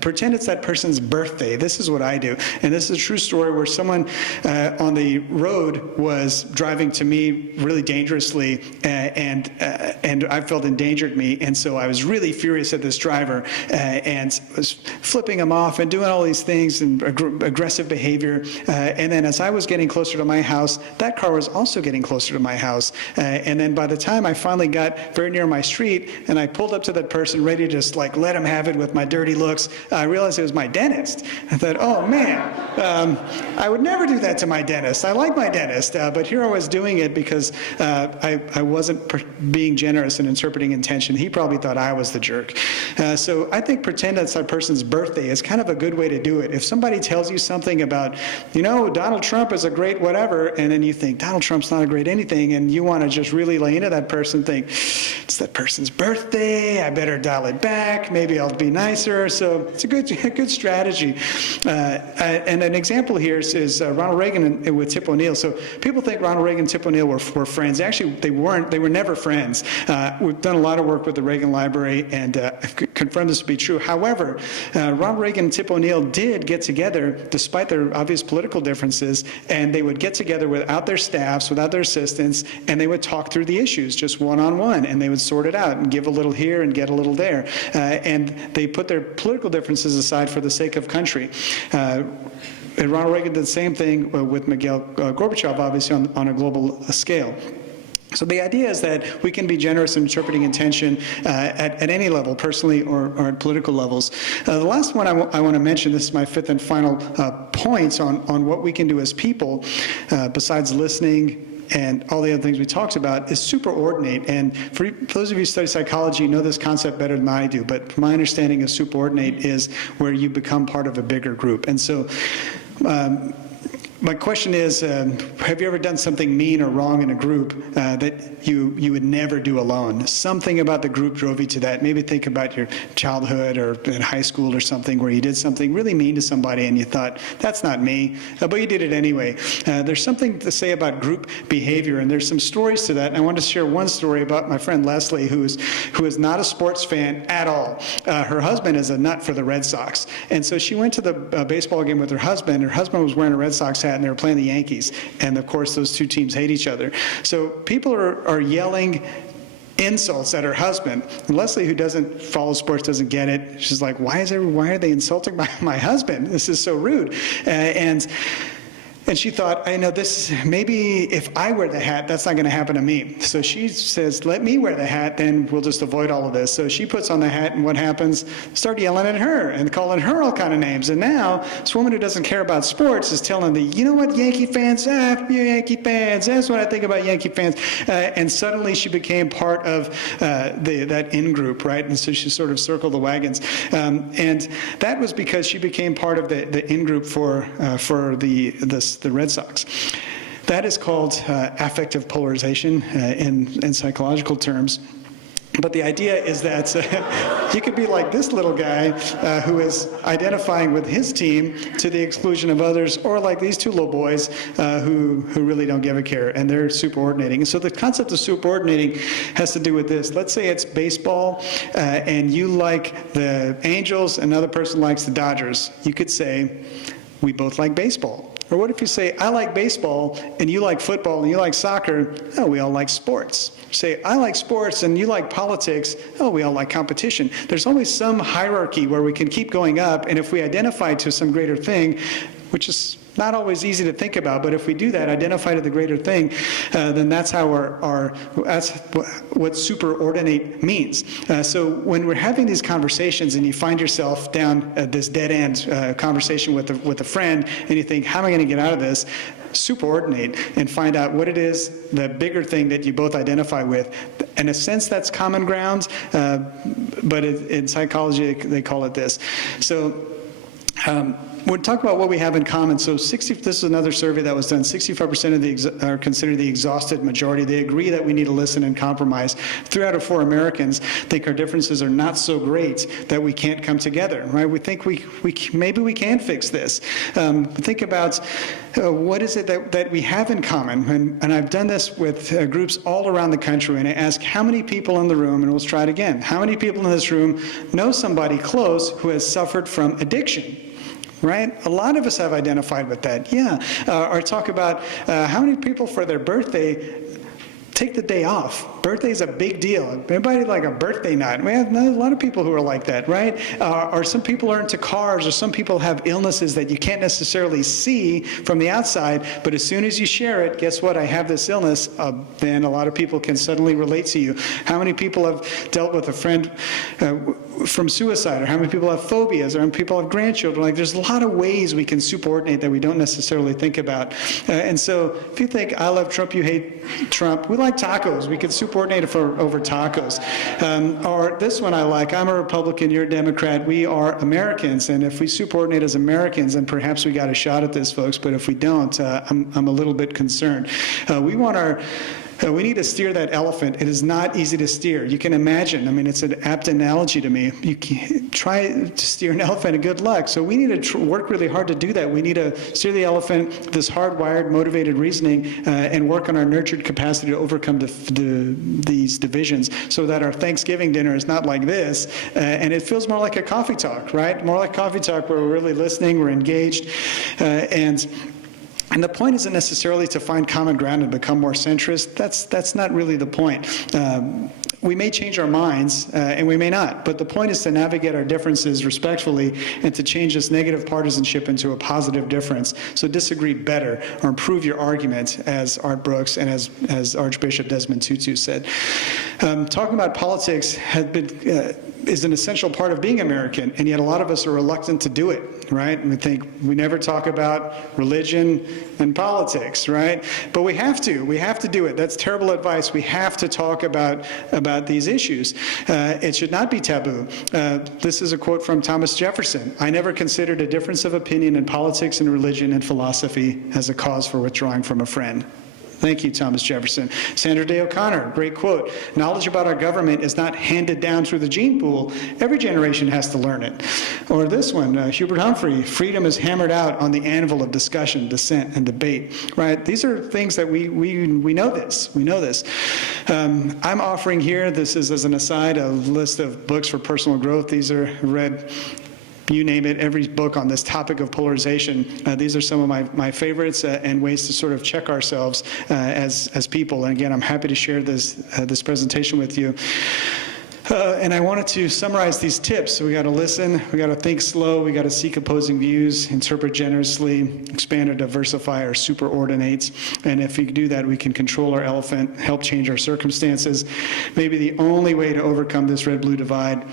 Pretend it's that person's birthday. This is what I do, and this is a true story where someone on the road was driving to me really dangerously, and I felt endangered me, and so I was really furious at this driver and was flipping him off and doing all these things and aggressive behavior, and then as I was getting closer to my house, that car was also getting closer to my house. And then by the time I finally got very near my street and I pulled up to that person ready to just like let him have it with my dirty looks, I realized it was my dentist. I thought, oh man, I would never do that to my dentist. I like my dentist, but here I was doing it because I wasn't being generous in interpreting intention. He probably thought I was the jerk. So I think pretend that's that person's birthday is kind of a good way to do it. If somebody tells you something about, Donald Trump is a great whatever, and then you think Donald Trump's not a great anything, and you want to just really lay into that person, think it's that person's birthday, I better dial it back, maybe I'll be nicer. So it's a good strategy. And an example here is Ronald Reagan with Tip O'Neill. So people think Ronald Reagan and Tip O'Neill were friends. Actually, they weren't. They were never friends. We've done a lot of work with the Reagan Library, and I've confirmed this to be true. However, Ronald Reagan and Tip O'Neill did get together, despite their obvious political differences, and they would get together without their staffs, without their assistants, and they would talk through the issues just one-on-one, and they would sort it out and give a little here and get a little there. And they put their political differences aside for the sake of country. And Ronald Reagan did the same thing with Mikhail Gorbachev, obviously on a global scale. So the idea is that we can be generous in interpreting intention at any level, personally or at political levels. The last one I want to mention, this is my fifth and final point on what we can do as people, besides listening and all the other things we talked about, is superordinate. And for those of you who study psychology, you know this concept better than I do, but my understanding of superordinate is where you become part of a bigger group. And so my question is, have you ever done something mean or wrong in a group that you would never do alone? Something about the group drove you to that. Maybe think about your childhood or in high school or something where you did something really mean to somebody and you thought, that's not me, but you did it anyway. There's something to say about group behavior, and there's some stories to that. And I want to share one story about my friend Leslie, who is not a sports fan at all. Her husband is a nut for the Red Sox. And so she went to the baseball game with her husband. Her husband was wearing a Red Sox hat, and they were playing the Yankees. And of course, those two teams hate each other. So people are yelling insults at her husband. And Leslie, who doesn't follow sports, doesn't get it. She's like, why are they insulting my husband? This is so rude. And she thought, I know this, maybe if I wear the hat, that's not going to happen to me. So she says, let me wear the hat, then we'll just avoid all of this. So she puts on the hat, and what happens? Start yelling at her and calling her all kind of names. And now this woman who doesn't care about sports is telling you know what, Yankee fans, you Yankee fans, that's what I think about Yankee fans. And suddenly she became part of that in-group, right? And so she sort of circled the wagons. And that was because she became part of the in-group for the Red Sox. That is called affective polarization in psychological terms. But the idea is that you could be like this little guy who is identifying with his team to the exclusion of others, or like these two little boys who really don't give a care, and they're superordinating. And so the concept of superordinating has to do with this. Let's say it's baseball, and you like the Angels, another person likes the Dodgers. You could say, we both like baseball. Or what if you say, I like baseball, and you like football, and you like soccer? Oh, we all like sports. Say, I like sports, and you like politics. Oh, we all like competition. There's always some hierarchy where we can keep going up, and if we identify to some greater thing, which is not always easy to think about, but if we do that, identify to the greater thing, then that's how that's what superordinate means. So when we're having these conversations and you find yourself down this dead-end conversation with a friend, and you think, how am I going to get out of this? Superordinate and find out what it is, the bigger thing that you both identify with. In a sense, that's common ground, but in psychology, they call it this. So we'll talk about what we have in common. So this is another survey that was done. 65% are considered the exhausted majority. They agree that we need to listen and compromise. 3 out of 4 Americans think our differences are not so great that we can't come together, right? We think maybe we can fix this. Think about what is it that we have in common. And I've done this with groups all around the country, and I ask how many people in the room, and let's try it again, how many people in this room know somebody close who has suffered from addiction? Right? A lot of us have identified with that. Yeah. Or talk about how many people for their birthday take the day off. Birthday's a big deal. Anybody like a birthday night? We have a lot of people who are like that, right? Or some people are into cars, or some people have illnesses that you can't necessarily see from the outside, but as soon as you share it, guess what? I have this illness, then a lot of people can suddenly relate to you. How many people have dealt with a friend from suicide, or how many people have phobias, or how many people have grandchildren? Like, there's a lot of ways we can superordinate that we don't necessarily think about. And so if you think, I love Trump, you hate Trump, we like tacos. We could subordinate it over tacos. Or this one I like, I'm a Republican, you're a Democrat, we are Americans, and if we subordinate as Americans, then perhaps we got a shot at this, folks, but if we don't, I'm a little bit concerned. We need to steer that elephant. It is not easy to steer. You can imagine. I mean, it's an apt analogy to me. You can try to steer an elephant, and good luck. So we need to work really hard to do that. We need to steer the elephant, this hardwired, motivated reasoning, and work on our nurtured capacity to overcome these divisions so that our Thanksgiving dinner is not like this, and it feels more like a coffee talk, right? More like coffee talk where we're really listening, we're engaged, and And the point isn't necessarily to find common ground and become more centrist. That's not really the point. We may change our minds, and we may not, but the point is to navigate our differences respectfully and to change this negative partisanship into a positive difference. So disagree better or improve your argument, as Art Brooks and as Archbishop Desmond Tutu said. Talking about politics is an essential part of being American, and yet a lot of us are reluctant to do it, right? And we think we never talk about religion and politics, right? But we have to do it. That's terrible advice. We have to talk about these issues. It should not be taboo. This is a quote from Thomas Jefferson. "I never considered a difference of opinion in politics and religion and philosophy as a cause for withdrawing from a friend." Thank you, Thomas Jefferson. Sandra Day O'Connor, great quote. "Knowledge about our government is not handed down through the gene pool. Every generation has to learn it." Or this one, Hubert Humphrey, "Freedom is hammered out on the anvil of discussion, dissent, and debate." Right? These are things that we know this. We know this. I'm offering here, this is as an aside, a list of books for personal growth. These are read, you name it, every book on this topic of polarization. These are some of my favorites and ways to sort of check ourselves as people. And again, I'm happy to share this presentation with you. And I wanted to summarize these tips. So we got to listen, we got to think slow, we got to seek opposing views, interpret generously, expand or diversify our superordinates. And if we do that, we can control our elephant, help change our circumstances. Maybe the only way to overcome this red-blue divide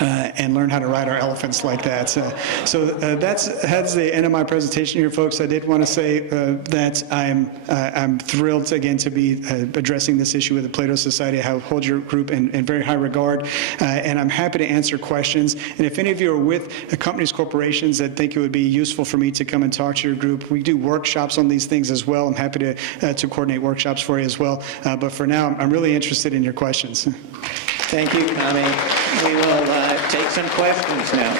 and learn how to ride our elephants like that. So that's the end of my presentation here, folks. I did want to say that I'm thrilled again to be addressing this issue with the Plato Society. I hold your group in very high regard, and I'm happy to answer questions. And if any of you are with companies, corporations that think it would be useful for me to come and talk to your group, we do workshops on these things as well. I'm happy to coordinate workshops for you as well. But for now, I'm really interested in your questions. Thank you, Kamy. We will take some questions now.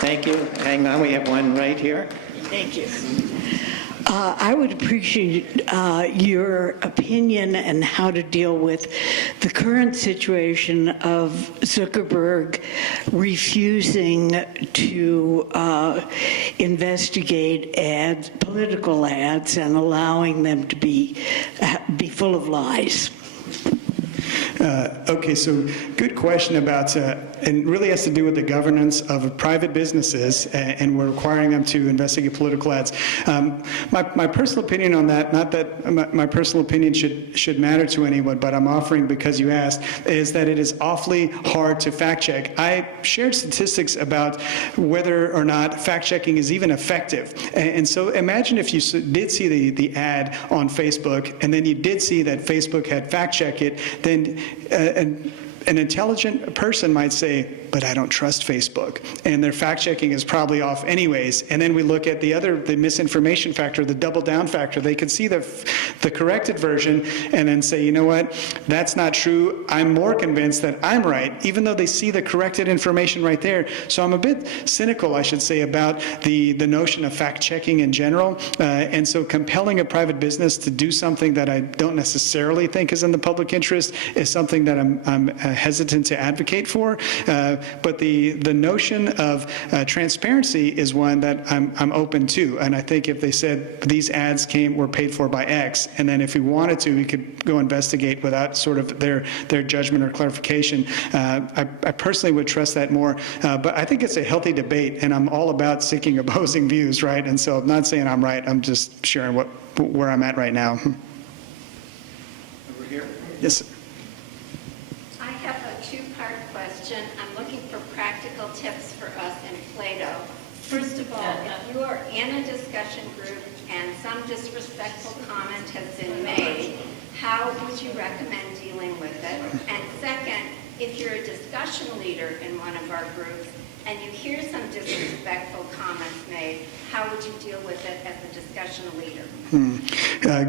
Thank you. Hang on, we have one right here. Thank you. I would appreciate your opinion and how to deal with the current situation of Zuckerberg refusing to investigate ads, political ads, and allowing them to be full of lies. Okay, so good question about, and really has to do with the governance of private businesses, and we're requiring them to investigate political ads. My personal opinion on that, not that my personal opinion should matter to anyone, but I'm offering because you asked, is that it is awfully hard to fact check. I shared statistics about whether or not fact checking is even effective. And so imagine if you did see the ad on Facebook, and then you did see that Facebook had fact checked it, then an intelligent person might say, but I don't trust Facebook, and their fact checking is probably off anyways. And then we look at the misinformation factor, the double down factor. They could see the corrected version and then say, you know what, that's not true. I'm more convinced that I'm right, even though they see the corrected information right there. So I'm a bit cynical, I should say, about the notion of fact checking in general. And so compelling a private business to do something that I don't necessarily think is in the public interest is something that I'm hesitant to advocate for. But the notion of transparency is one that I'm open to. And I think if they said these ads were paid for by X, and then if we wanted to, we could go investigate without sort of their judgment or clarification. I personally would trust that more. But I think it's a healthy debate, and I'm all about seeking opposing views, right? And so I'm not saying I'm right. I'm just sharing where I'm at right now. Over here. Yes, sir. Practical tips for us in Plato. First of all, if you are in a discussion group and some disrespectful comment has been made, how would you recommend dealing with it? And second, if you're a discussion leader in one of our groups and you hear some disrespectful comments made, how would you deal with it as a discussion leader?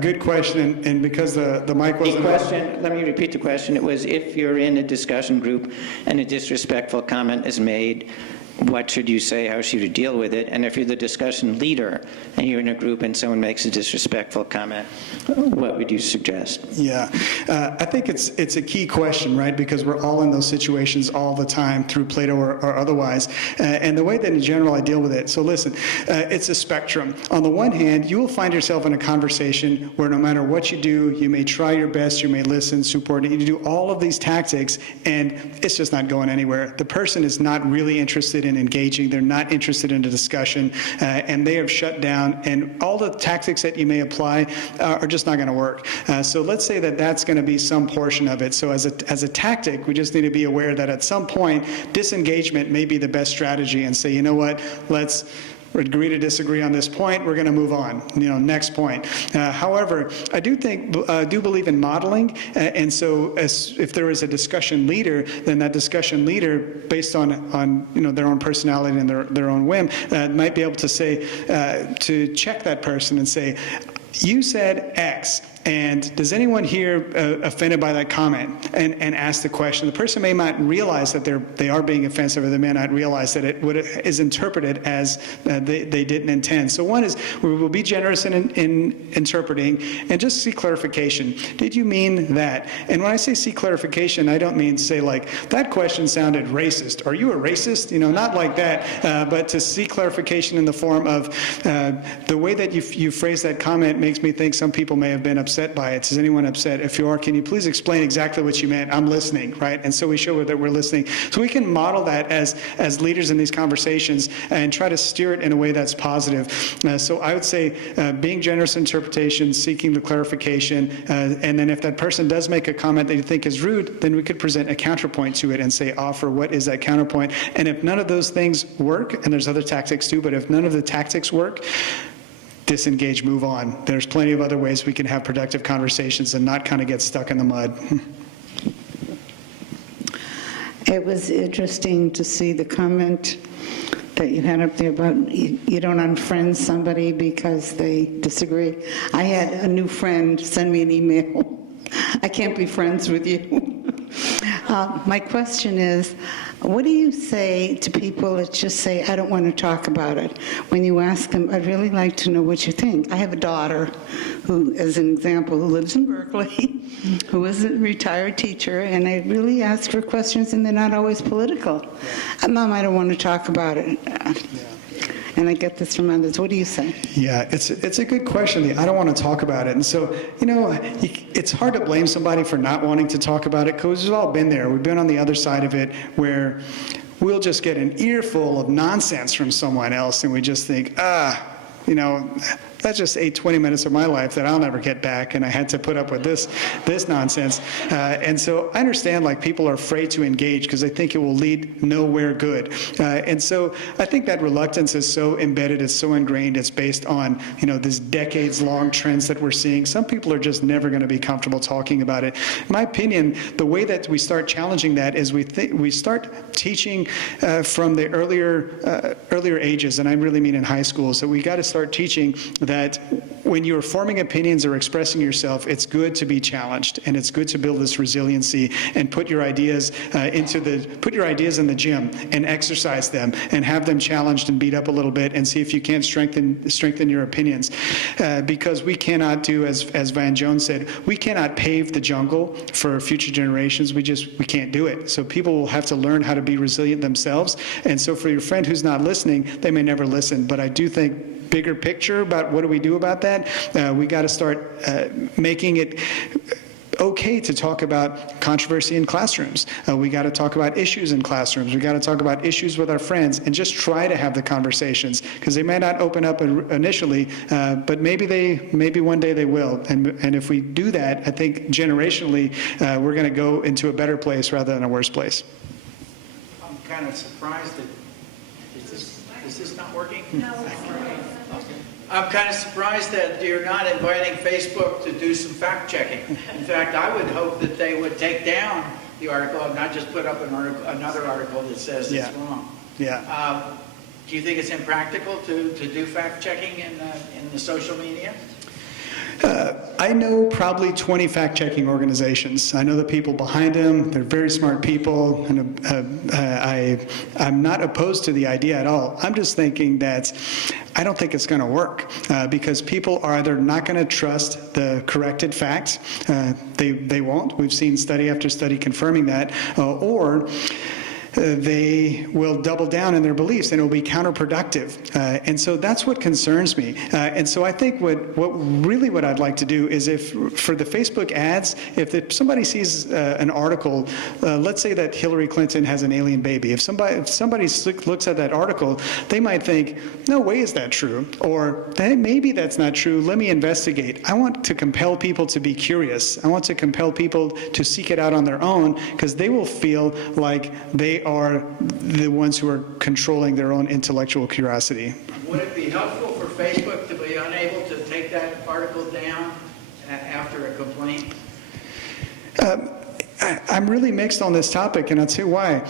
Good question, and because the mic wasn't... Let me repeat the question. It was, if you're in a discussion group and a disrespectful comment is made, what should you say, how should you deal with it? And if you're the discussion leader and you're in a group and someone makes a disrespectful comment, what would you suggest? Yeah, I think it's a key question, right? Because we're all in those situations all the time through Plato or otherwise. And the way that in general I deal with it, so listen, it's a spectrum. On the one hand, you will find yourself in a conversation where no matter what you do, you may try your best, you may listen, support, you do all of these tactics, and it's just not going anywhere. The person is not really interested in engaging, they're not interested in a discussion, and they have shut down, and all the tactics that you may apply are just not going to work. So let's say that that's going to be some portion of it. So as a tactic, we just need to be aware that at some point, disengagement may be the best strategy, and say, you know what, let's agree to disagree on this point, we're going to move on, next point. However, I do believe in modeling, and so if there is a discussion leader, then that discussion leader, based on their own personality and their own whim, might be able to say, to check that person and say, you said X, and does anyone here offended by that comment? And ask the question. The person may not realize that they are being offensive, or they may not realize that it is interpreted as they didn't intend. So one is, we will be generous in interpreting and just seek clarification. Did you mean that? And when I say seek clarification, I don't mean say like, that question sounded racist. Are you a racist? Not like that, but to seek clarification in the form of the way that you phrase that comment makes me think some people may have been upset by it. Is anyone upset? If you are, can you please explain exactly what you meant? I'm listening, right? And so we show that we're listening. So we can model that as leaders in these conversations and try to steer it in a way that's positive. So I would say being generous in interpretation, seeking the clarification, and then if that person does make a comment that you think is rude, then we could present a counterpoint to it and say, offer what is that counterpoint. And if none of those things work, and there's other tactics too, but if none of the tactics work, disengage, move on. There's plenty of other ways we can have productive conversations and not kind of get stuck in the mud. It was interesting to see the comment that you had up there about you don't unfriend somebody because they disagree. I had a new friend send me an email. I can't be friends with you. My question is, what do you say to people that just say, I don't want to talk about it? When you ask them, I'd really like to know what you think. I have a daughter who, as an example, who lives in Berkeley, who is a retired teacher, and I really ask her questions, and they're not always political. Mom, I don't want to talk about it. And I get this from others. What do you say? Yeah, it's a good question. I don't want to talk about it. And so, it's hard to blame somebody for not wanting to talk about it, because we've all been there. We've been on the other side of it, where we'll just get an earful of nonsense from someone else, and we just think, that just ate 20 minutes of my life that I'll never get back, and I had to put up with this nonsense. And so I understand, like, people are afraid to engage because they think it will lead nowhere good. And so I think that reluctance is so embedded, it's so ingrained, it's based on, this decades-long trends that we're seeing. Some people are just never going to be comfortable talking about it. In my opinion, the way that we start challenging that is we start teaching from the earlier ages, and I really mean in high school. So we got to start teaching that when you're forming opinions or expressing yourself, it's good to be challenged, and it's good to build this resiliency and put your ideas in the gym and exercise them and have them challenged and beat up a little bit and see if you can't strengthen your opinions. Because we cannot do, as Van Jones said, we cannot pave the jungle for future generations. We can't do it. So people will have to learn how to be resilient themselves. And so for your friend who's not listening, they may never listen. But I do think bigger picture about what do we do about that, we got to start making it okay to talk about controversy in classrooms. We got to talk about issues in classrooms. We got to talk about issues with our friends and just try to have the conversations, because they may not open up initially, but maybe one day they will. And if we do that, I think generationally we're going to go into a better place rather than a worse place. I'm kind of surprised that is this not working? No, it's not. I'm kind of surprised that you're not inviting Facebook to do some fact checking. In fact, I would hope that they would take down the article and not just put up another article that says it's wrong. Yeah. Do you think it's impractical to do fact checking in the social media? I know probably 20 fact-checking organizations. I know the people behind them. They're very smart people, and I'm not opposed to the idea at all. I'm just thinking that I don't think it's going to work because people are either not going to trust the corrected facts, they won't. We've seen study after study confirming that, or they will double down in their beliefs and it will be counterproductive. And so that's what concerns me. And so I think what I'd like to do is if, for the Facebook ads, if somebody sees an article, let's say that Hillary Clinton has an alien baby. If somebody looks at that article, they might think, no way is that true? Or, hey, maybe that's not true, let me investigate. I want to compel people to be curious. I want to compel people to seek it out on their own because they will feel like they are the ones who are controlling their own intellectual curiosity. Would it be helpful for Facebook to be unable to take that article down after a complaint? I'm really mixed on this topic, and I'll tell you why.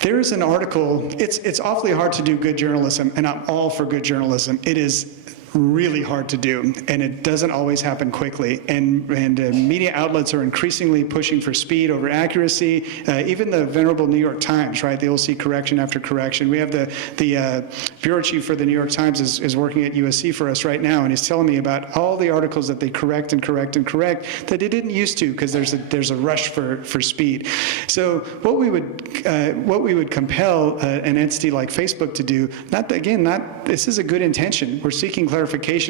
There's an article, it's awfully hard to do good journalism, and I'm all for good journalism. It is really hard to do, and it doesn't always happen quickly. And media outlets are increasingly pushing for speed over accuracy. Even the venerable New York Times, right? They will see correction after correction. We have the bureau chief for the New York Times is working at USC for us right now, and he's telling me about all the articles that they correct and correct and correct that they didn't used to because there's a rush for speed. So what we would compel an entity like Facebook to do, this is a good intention. We're seeking clarification.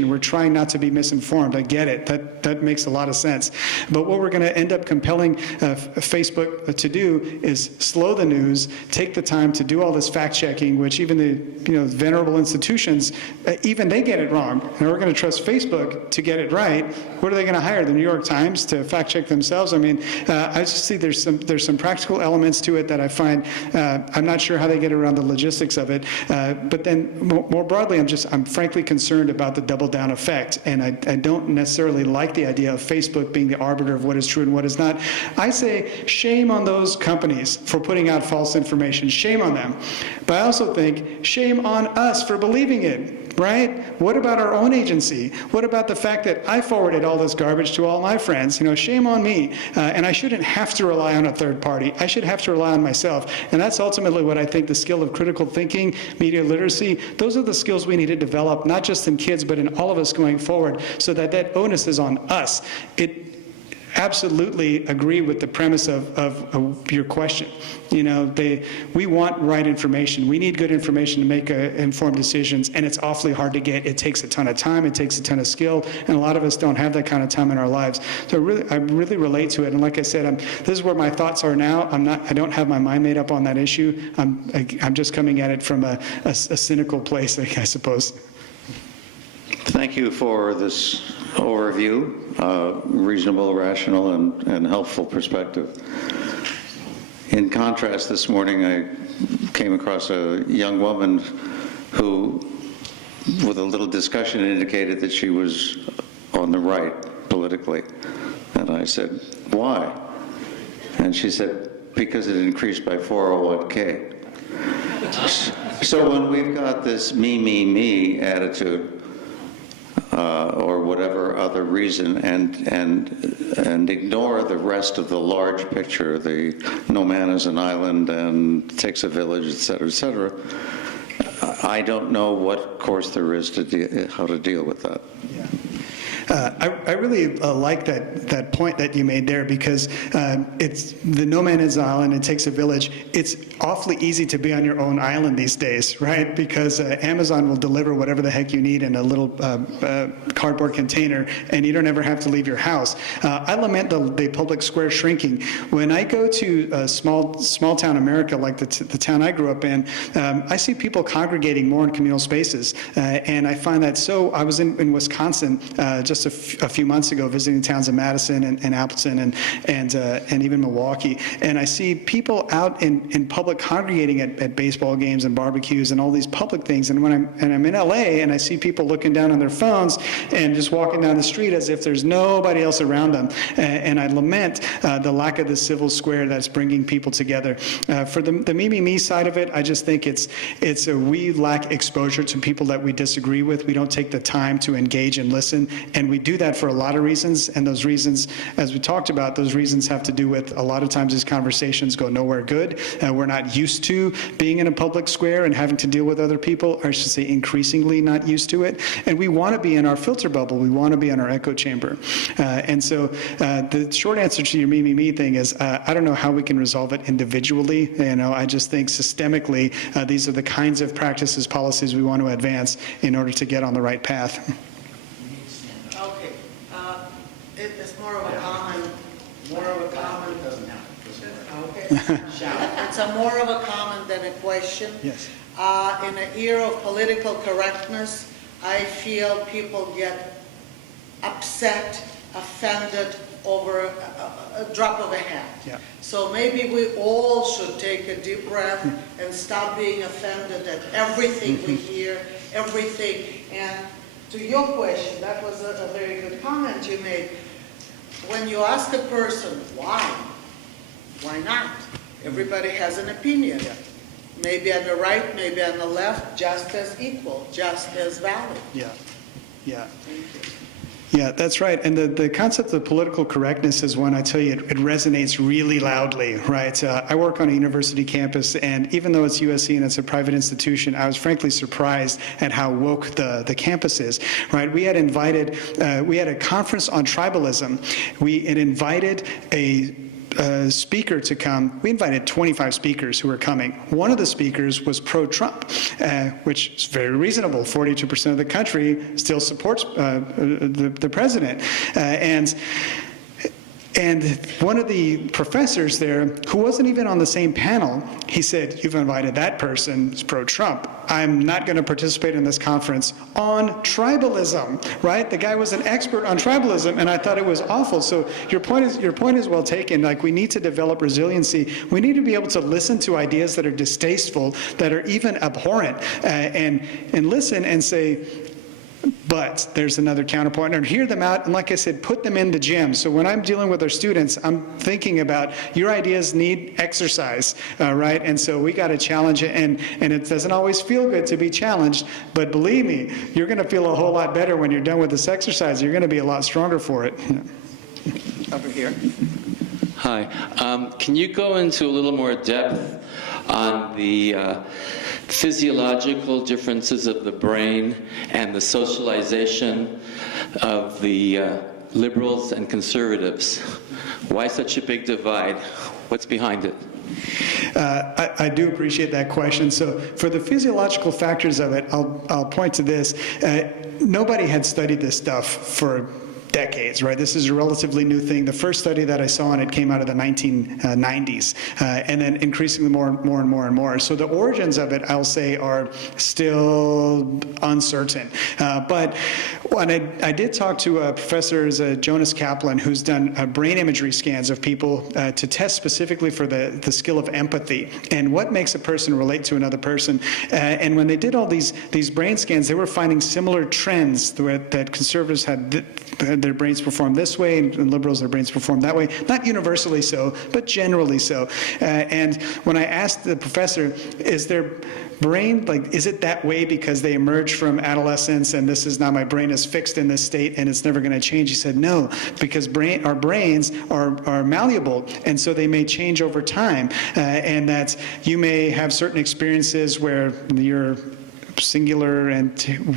We're trying not to be misinformed. I get it. That makes a lot of sense. But what we're going to end up compelling Facebook to do is slow the news, take the time to do all this fact-checking, which even the venerable institutions, even they get it wrong. And we're going to trust Facebook to get it right. What are they going to hire? The New York Times to fact-check themselves? I mean, I just see there's some practical elements to it that I find I'm not sure how they get around the logistics of it. But then more broadly, I'm frankly concerned about the double down effect, and I don't necessarily like the idea of Facebook being the arbiter of what is true and what is not. I say shame on those companies for putting out false information, shame on them. But I also think shame on us for believing it, right? What about our own agency? What about the fact that I forwarded all this garbage to all my friends? Shame on me. And I shouldn't have to rely on a third party. I should have to rely on myself. And that's ultimately what I think the skill of critical thinking, media literacy, those are the skills we need to develop, not just in kids, but in all of us going forward, so that onus is on us. Absolutely agree with the premise of your question. We want right information. We need good information to make informed decisions, and it's awfully hard to get. It takes a ton of time. It takes a ton of skill, and a lot of us don't have that kind of time in our lives. So I really relate to it. And like I said, this is where my thoughts are now. I don't have my mind made up on that issue. I'm just coming at it from a cynical place, I suppose. Thank you for this overview, reasonable, rational, and helpful perspective. In contrast, this morning I came across a young woman who, with a little discussion, indicated that she was on the right politically. And I said, why? And she said, because it increased by 401k. So when we've got this me attitude, or whatever other reason, and ignore the rest of the large picture, the no man is an island and it takes a village, et cetera, I don't know what course there is to how to deal with that. Yeah. I really like that point that you made there, because it's the no man is an island, it takes a village. It's awfully easy to be on your own island these days, right? Because Amazon will deliver whatever the heck you need in a little cardboard container, and you don't ever have to leave your house. I lament the public square shrinking. When I go to small town America, like the town I grew up in, I see people congregating more in communal spaces, and I find that so. I was in Wisconsin just a few months ago, visiting towns of Madison and Appleton and even Milwaukee, and I see people out in public congregating at baseball games and barbecues and all these public things. And when I'm in LA and I see people looking down on their phones and just walking down the street as if there's nobody else around them, and I lament the lack of the civil square that's bringing people together. For the me side of it, I just think we lack exposure to people that we disagree with. We don't take the time to engage and listen, and And we do that for a lot of reasons, and those reasons, as we talked about, those reasons have to do with a lot of times these conversations go nowhere good. We're not used to being in a public square and having to deal with other people, or I should say increasingly not used to it. And we want to be in our filter bubble. We want to be in our echo chamber. And so the short answer to your me thing is I don't know how we can resolve it individually. I just think systemically these are the kinds of practices, policies we want to advance in order to get on the right path. Okay. It's more of a comment. Okay. It's a more of a comment than a question. Yes. In an era of political correctness, I feel people get upset, offended over a drop of a hat. Yeah. So maybe we all should take a deep breath and stop being offended at everything we hear, everything. And to your question, that was a very good comment you made. When you ask a person, why not? Everybody has an opinion. Yeah. Maybe on the right, maybe on the left, just as equal, just as valid. Yeah. Yeah. Thank you. Yeah, that's right. And the concept of political correctness is one, I tell you, it resonates really loudly, right? I work on a university campus, and even though it's USC and it's a private institution, I was frankly surprised at how woke the campus is, right? We had a conference on tribalism. We had invited a speaker to come. We invited 25 speakers who were coming. One of the speakers was pro-Trump, which is very reasonable. 42% of the country still supports the president. And one of the professors there, who wasn't even on the same panel, he said, "You've invited that person who's pro-Trump. I'm not going to participate in this conference on tribalism," right? The guy was an expert on tribalism, and I thought it was awful. So your point is well taken. Like, we need to develop resiliency. We need to be able to listen to ideas that are distasteful, that are even abhorrent, and listen and say, but there's another counterpoint, and hear them out, and like I said, put them in the gym. So when I'm dealing with our students, I'm thinking about your ideas need exercise, right? And so we got to challenge it, and it doesn't always feel good to be challenged, but believe me, you're going to feel a whole lot better when you're done with this exercise. You're going to be a lot stronger for it. Over here. Hi. Can you go into a little more depth on the physiological differences of the brain and the socialization of the liberals and conservatives? Why such a big divide? What's behind it? I do appreciate that question. So for the physiological factors of it, I'll point to this. Nobody had studied this stuff for decades, right? This is a relatively new thing. The first study that I saw on it came out of the 1990s, and then increasingly more and more. So the origins of it, I'll say, are still uncertain. But when I did talk to Professor Jonas Kaplan, who's done brain imagery scans of people to test specifically for the skill of empathy and what makes a person relate to another person. And when they did all these brain scans, they were finding similar trends that conservatives had their brains perform this way, and liberals, their brains perform that way. Not universally so, but generally so. And when I asked the professor, is their brain, is it that way because they emerged from adolescence and this is now, my brain is fixed in this state and it's never going to change? He said, no, because our brains are malleable, and so they may change over time. And that you may have certain experiences where you're singular and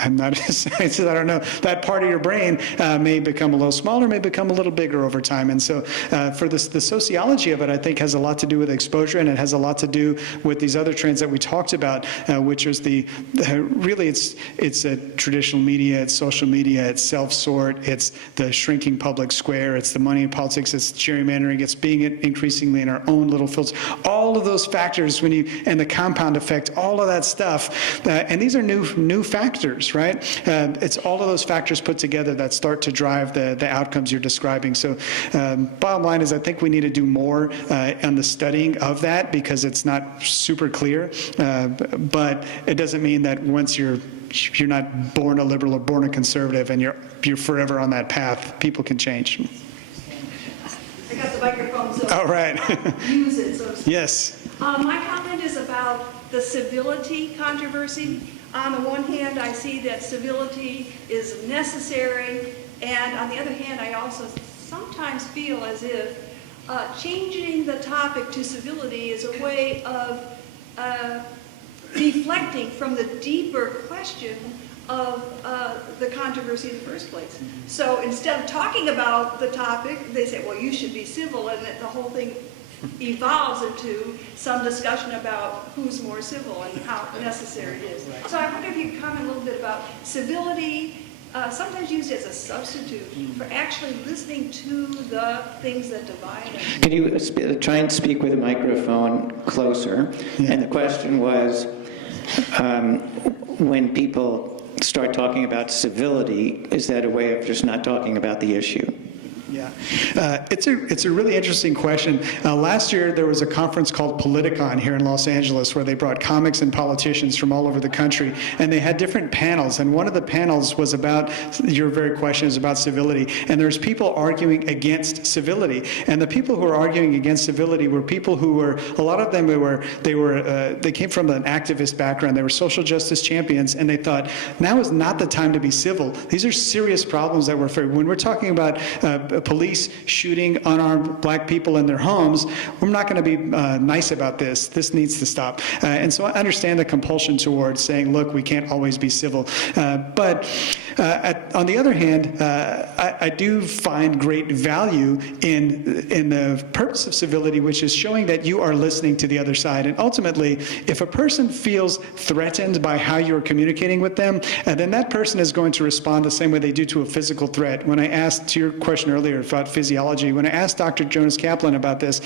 I'm not a scientist, I don't know. That part of your brain may become a little smaller, may become a little bigger over time. And so for the sociology of it, I think, has a lot to do with exposure, and it has a lot to do with these other trends that we talked about, which was really it's a traditional media, it's social media, it's self-sort, it's the shrinking public square, it's the money in politics, it's gerrymandering, it's being increasingly in our own little fields. All of those factors, and the compound effect, all of that stuff, and these are new factors, right? It's all of those factors put together that start to drive the outcomes you're describing. So bottom line is, I think we need to do more on the studying of that, because it's not super clear, but it doesn't mean that once you're not born a liberal or born a conservative and you're forever on that path. People can change. I got the microphone, so all right. use it. So Yes. my comment is about the civility controversy. On the one hand, I see that civility is necessary, and on the other hand, I also sometimes feel as if changing the topic to civility is a way of deflecting from the deeper question of the controversy in the first place. So instead of talking about the topic, they say, well, you should be civil, and the whole thing evolves into some discussion about who's more civil and how necessary it is. So I wonder if you could comment a little bit about civility, sometimes used as a substitute for actually listening to the things that divide us. Could you try and speak with the microphone closer? Yeah. And the question was, when people start talking about civility, is that a way of just not talking about the issue? Yeah, it's a really interesting question. Last year there was a conference called Politicon here in Los Angeles where they brought comics and politicians from all over the country, and they had different panels, and one of the panels was about, your very question is about civility, and there's people arguing against civility, and the people who were arguing against civility were people who were, a lot of them they came from an activist background, they were social justice champions, and they thought, now is not the time to be civil. These are serious problems that we're facing. When we're talking about police shooting unarmed black people in their homes, we're not going to be nice about this. This needs to stop. And so I understand the compulsion towards saying, look, we can't always be civil. But on the other hand, I do find great value in the purpose of civility, which is showing that you are listening to the other side. And ultimately, if a person feels threatened by how you're communicating with them, then that person is going to respond the same way they do to a physical threat. When I asked, to your question earlier about physiology, when I asked Dr. Jonas Kaplan about this,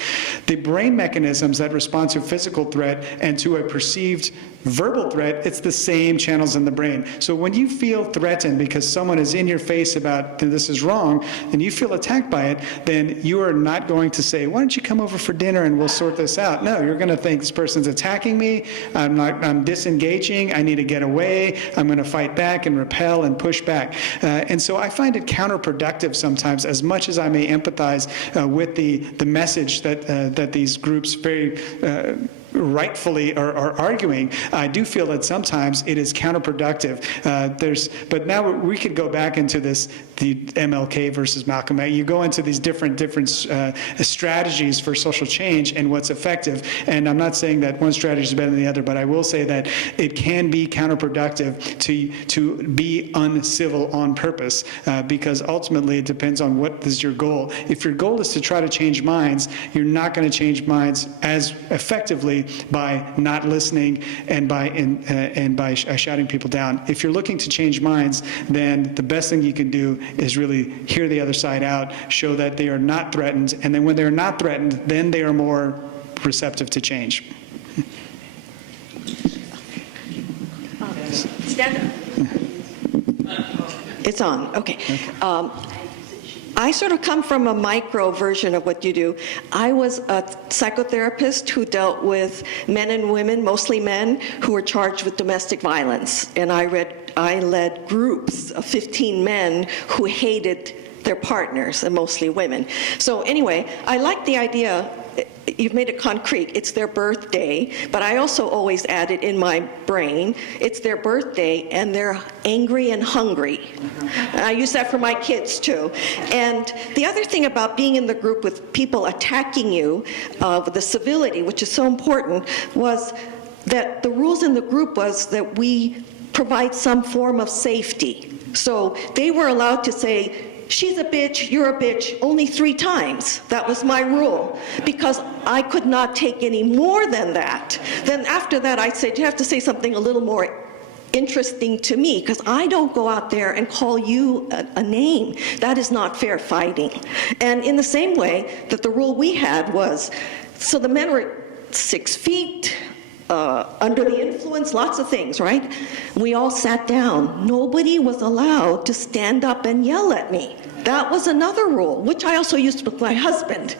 the brain mechanisms that respond to a physical threat and to a perceived verbal threat, it's the same channels in the brain. So when you feel threatened because someone is in your face about this is wrong, and you feel attacked by it, then you are not going to say, why don't you come over for dinner and we'll sort this out? No, you're going to think, this person's attacking me, I'm disengaging, I need to get away, I'm going to fight back and repel and push back. And so I find it counterproductive sometimes, as much as I may empathize with the message that these groups very rightfully are arguing, I do feel that sometimes it is counterproductive. But now we could go back into the MLK versus Malcolm X. You go into these different strategies for social change and what's effective. And I'm not saying that one strategy is better than the other, but I will say that it can be counterproductive to be uncivil on purpose, because ultimately it depends on what is your goal. If your goal is to try to change minds, you're not going to change minds as effectively by not listening and by shouting people down. If you're looking to change minds, then the best thing you can do is really hear the other side out, show that they are not threatened, and then when they're not threatened, then they are more receptive to change. Stand up. It's on, okay. I sort of come from a micro version of what you do. I was a psychotherapist who dealt with men and women, mostly men, who were charged with domestic violence. And I led groups of 15 men who hated their partners, and mostly women. So anyway, I like the idea. You've made it concrete. It's their birthday, but I also always added in my brain, it's their birthday and they're angry and hungry. And I use that for my kids too. And the other thing about being in the group with people attacking you, with the civility, which is so important, was that the rules in the group was that we provide some form of safety. So they were allowed to say, she's a bitch, you're a bitch, only 3 times. That was my rule, because I could not take any more than that. Then after that, I said, you have to say something a little more interesting to me, because I don't go out there and call you a name. That is not fair fighting. And in the same way that the rule we had was, so the men were 6 feet, under the influence, lots of things, right? We all sat down. Nobody was allowed to stand up and yell at me. That was another rule, which I also used with my husband.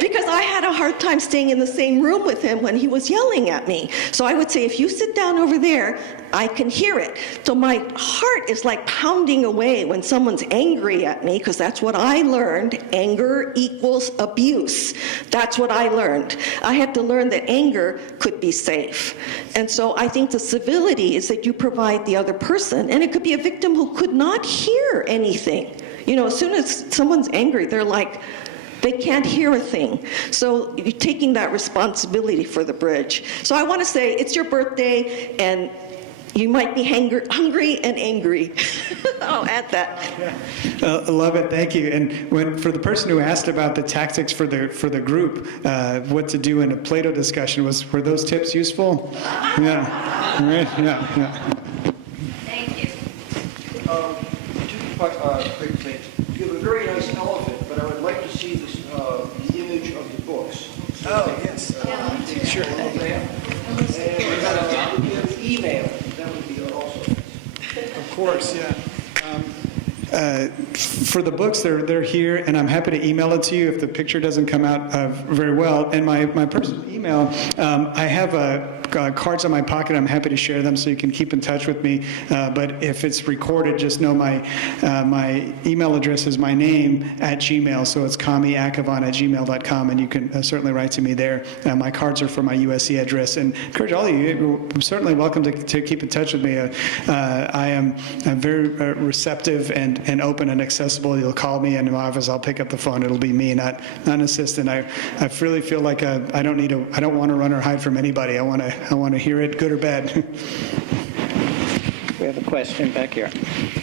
because I had a hard time staying in the same room with him when he was yelling at me. So I would say, if you sit down over there, I can hear it. So my heart is like pounding away when someone's angry at me, because that's what I learned. Anger equals abuse. That's what I learned. I had to learn that anger could be safe. And so I think the civility is that you provide the other person, and it could be a victim who could not hear anything. You know, as soon as someone's angry, they're like, they can't hear a thing. So you're taking that responsibility for the bridge. So I want to say, it's your birthday, and you might be hungry and angry. I'll add that. I love it. Thank you. And for the person who asked about the tactics for the group, what to do in a Plato discussion, were those tips useful? Yeah. Right. Yeah. Thank you. Two quick things. You have a very nice elephant, but I would like to see this, the image of the books. Oh, yes. Sure. And email, that would be also. Of course, yeah. For the books, they're here, and I'm happy to email it to you if the picture doesn't come out very well. And my personal email, I have cards in my pocket. I'm happy to share them so you can keep in touch with me. But if it's recorded, just know my email address is my name @gmail. So it's Kamy Akhavan @gmail.com, and you can certainly write to me there. My cards are for my USC address, and encourage all of you. You're certainly welcome to keep in touch with me. I am very receptive and open and accessible. You'll call me in my office. I'll pick up the phone. It'll be me, not an assistant. I really feel like I don't want to run or hide from anybody. I want to hear it, good or bad. We have a question back here.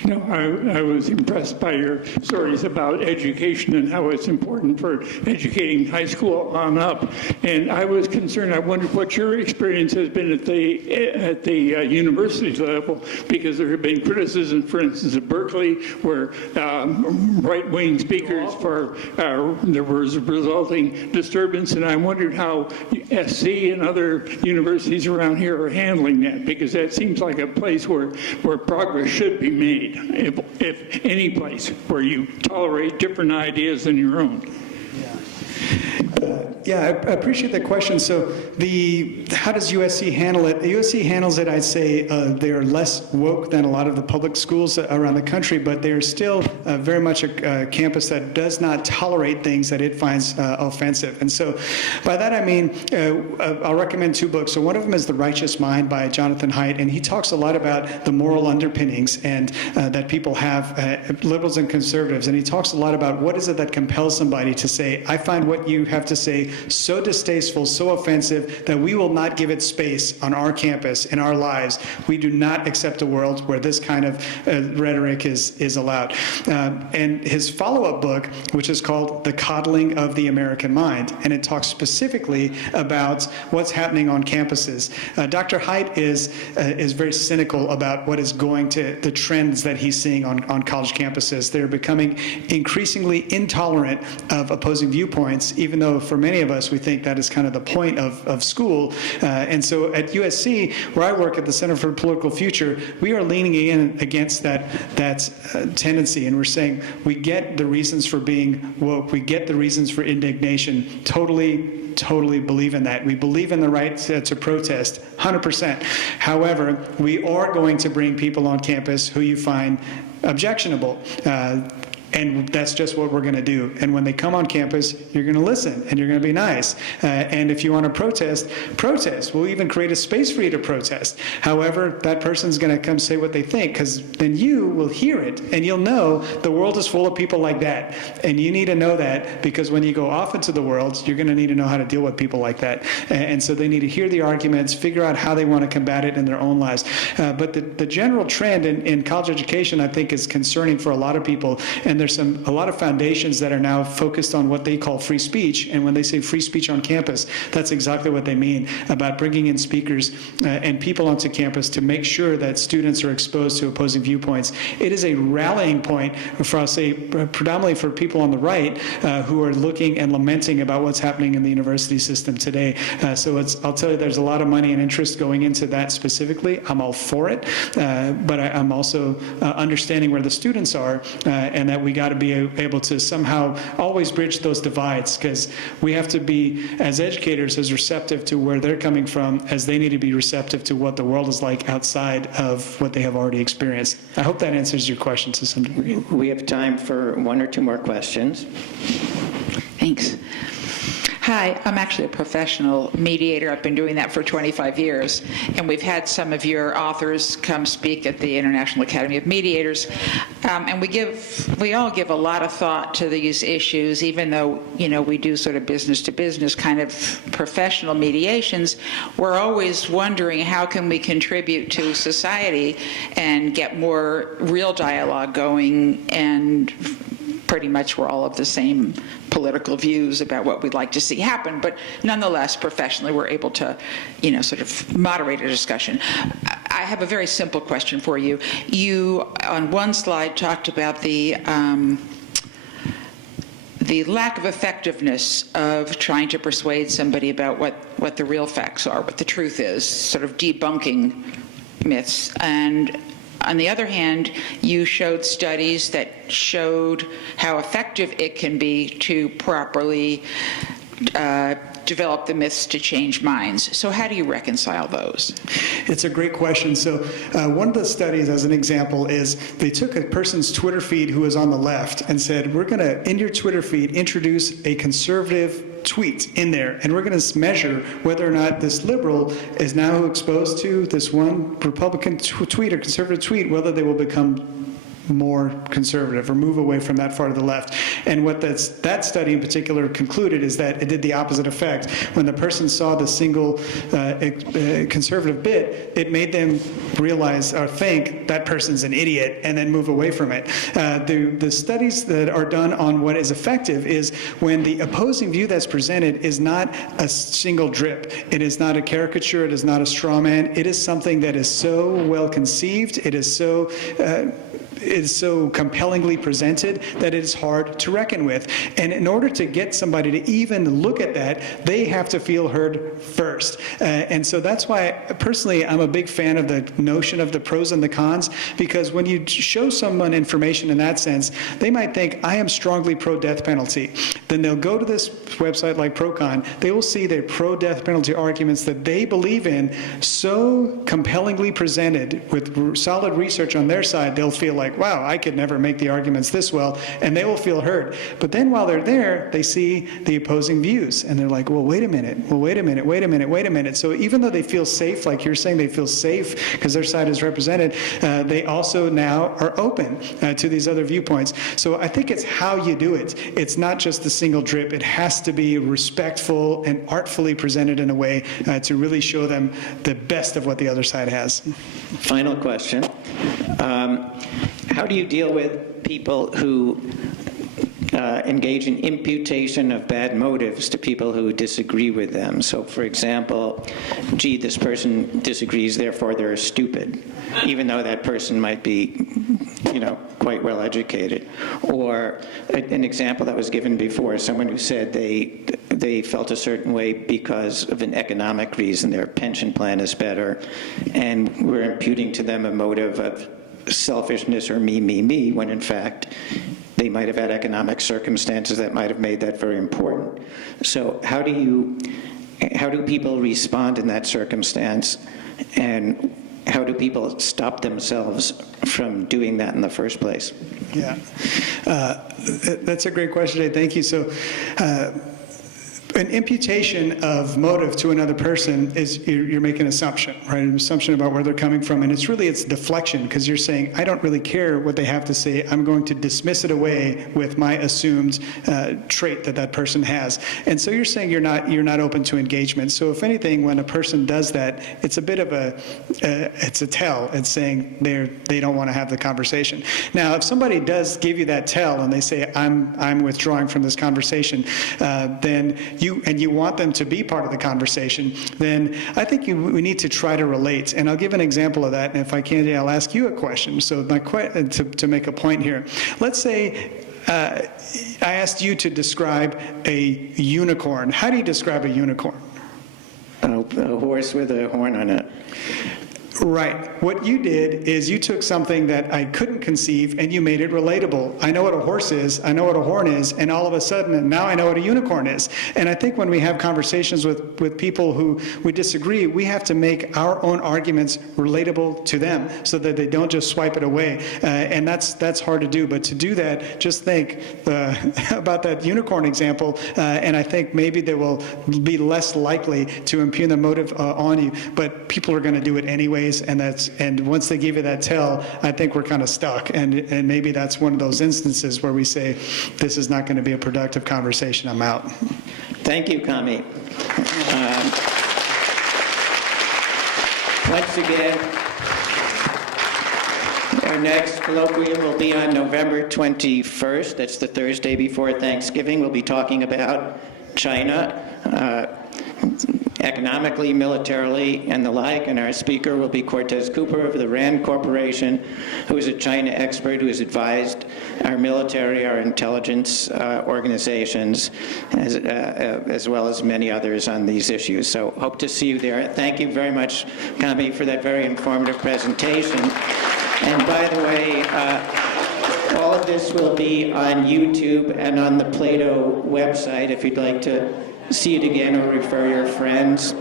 No, I was impressed by your stories about education and how it's important for educating high school on up. And I was concerned, I wondered what your experience has been at the university level, because there have been criticism, for instance, at Berkeley, where right-wing speakers there was resulting disturbance, and I wondered how SC and other universities around here are handling that, because that seems like a place where progress should be made, if any place, where you tolerate different ideas than your own. Yeah, I appreciate that question. So how does USC handle it? USC handles it, I'd say, they're less woke than a lot of the public schools around the country, but they're still very much a campus that does not tolerate things that it finds offensive. And so by that I mean, I'll recommend two books. So one of them is The Righteous Mind by Jonathan Haidt, and he talks a lot about the moral underpinnings and that people have, liberals and conservatives, and he talks a lot about what is it that compels somebody to say, I find what you have to say so distasteful, so offensive, that we will not give it space on our campus, in our lives. We do not accept a world where this kind of rhetoric is allowed. And his follow-up book, which is called The Coddling of the American Mind, and it talks specifically about what's happening on campuses. Dr. Haidt is very cynical about what is going to, the trends that he's seeing on college campuses. They're becoming increasingly intolerant of opposing viewpoints, even though for many of us, we think that is kind of the point of school. And so at USC, where I work at the Center for the Political Future, we are leaning in against that tendency, and we're saying we get the reasons for being woke, we get the reasons for indignation, totally believe in that. We believe in the right to protest, 100%. However, we are going to bring people on campus who you find objectionable. And that's just what we're going to do. And when they come on campus, you're going to listen and you're going to be nice. And if you want to protest. We'll even create a space for you to protest. However, that person's going to come say what they think, because then you will hear it and you'll know the world is full of people like that. And you need to know that, because when you go off into the world, you're going to need to know how to deal with people like that. And so they need to hear the arguments, figure out how they want to combat it in their own lives. But the general trend in college education, I think, is concerning for a lot of people. And there's a lot of foundations that are now focused on what they call free speech. And when they say free speech on campus, that's exactly what they mean, about bringing in speakers and people onto campus to make sure that students are exposed to opposing viewpoints. It is a rallying point for, I'll say, predominantly for people on the right who are looking and lamenting about what's happening in the university system today. So I'll tell you, there's a lot of money and interest going into that specifically. I'm all for it, but I'm also understanding where the students are and that we we got to be able to somehow always bridge those divides, because we have to be, as educators, as receptive to where they're coming from as they need to be receptive to what the world is like outside of what they have already experienced. I hope that answers your question to some degree. We have time for one or two more questions. Thanks. Hi, I'm actually a professional mediator. I've been doing that for 25 years, and we've had some of your authors come speak at the International Academy of Mediators, and we all give a lot of thought to these issues, even though, you know, we do sort of business-to-business kind of professional mediations. We're always wondering how can we contribute to society and get more real dialogue going, and pretty much we're all of the same political views about what we'd like to see happen, but nonetheless, professionally, we're able to, you know, sort of moderate a discussion. I have a very simple question for you. You, on one slide, talked about the lack of effectiveness of trying to persuade somebody about what the real facts are, what the truth is, sort of debunking myths. And on the other hand, you showed studies that showed how effective it can be to properly develop the myths to change minds. So how do you reconcile those? It's a great question. So one of the studies, as an example, is they took a person's Twitter feed who was on the left and said, we're going to, in your Twitter feed, introduce a conservative tweet in there, and we're going to measure whether or not this liberal is now exposed to this one Republican tweet or conservative tweet, whether they will become more conservative or move away from that far to the left. And what that study in particular concluded is that it did the opposite effect. When the person saw the single conservative bit, it made them realize or think that person's an idiot and then move away from it. The studies that are done on what is effective is when the opposing view that's presented is not a single drip. It is not a caricature. It is not a straw man. It is something that is so well conceived. It is so compellingly presented that it is hard to reckon with. And in order to get somebody to even look at that, they have to feel heard first. And so that's why, personally, I'm a big fan of the notion of the pros and the cons, because when you show someone information in that sense, they might think, I am strongly pro-death penalty. Then they'll go to this website like ProCon. They will see the pro-death penalty arguments that they believe in so compellingly presented with solid research on their side, they'll feel like, wow, I could never make the arguments this well, and they will feel heard. But then while they're there, they see the opposing views, and they're like, well, wait a minute, wait a minute. So even though they feel safe, like you're saying, they feel safe because their side is represented, they also now are open to these other viewpoints. So I think it's how you do it. It's not just the single drip. It has to be respectful and artfully presented in a way to really show them the best of what the other side has. Final question. How do you deal with people who engage in imputation of bad motives to people who disagree with them? So, for example, gee, this person disagrees, therefore they're stupid, even though that person might be, you know, quite well educated. Or an example that was given before, someone who said they felt a certain way because of an economic reason, their pension plan is better, and we're imputing to them a motive of selfishness or me, when in fact they might have had economic circumstances that might have made that very important. So how do people respond in that circumstance, and how do people stop themselves from doing that in the first place? Yeah, that's a great question, Jay. Thank you. So an imputation of motive to another person is you're making an assumption, right? An assumption about where they're coming from, and it's deflection, because you're saying, I don't really care what they have to say. I'm going to dismiss it away with my assumed trait that person has. And so you're saying you're not open to engagement. So if anything, when a person does that, it's a bit of it's a tell. It's saying they don't want to have the conversation. Now, if somebody does give you that tell and they say, I'm withdrawing from this conversation, then you want them to be part of the conversation, then I think we need to try to relate. And I'll give an example of that, and if I can, I'll ask you a question. So to make a point here, let's say I asked you to describe a unicorn. How do you describe a unicorn? A horse with a horn on it. Right. What you did is you took something that I couldn't conceive and you made it relatable. I know what a horse is, I know what a horn is, and all of a sudden now I know what a unicorn is. And I think when we have conversations with people who we disagree, we have to make our own arguments relatable to them so that they don't just swipe it away. And that's hard to do. But to do that, just think about that unicorn example, and I think maybe they will be less likely to impugn the motive on you. But people are going to do it anyways, and once they give you that tell, I think we're kind of stuck, and maybe that's one of those instances where we say, this is not going to be a productive conversation, I'm out. Thank you, Kamy. Once again, our next colloquium will be on November 21st. That's the Thursday before Thanksgiving. We'll be talking about China, economically, militarily, and the like, and our speaker will be Cortez Cooper of the RAND Corporation, who is a China expert who has advised our military, our intelligence organizations, as well as many others on these issues. So hope to see you there. Thank you very much, Kamy, for that very informative presentation. And by the way, all of this will be on YouTube and on the Plato website if you'd like to see it again or refer your friends.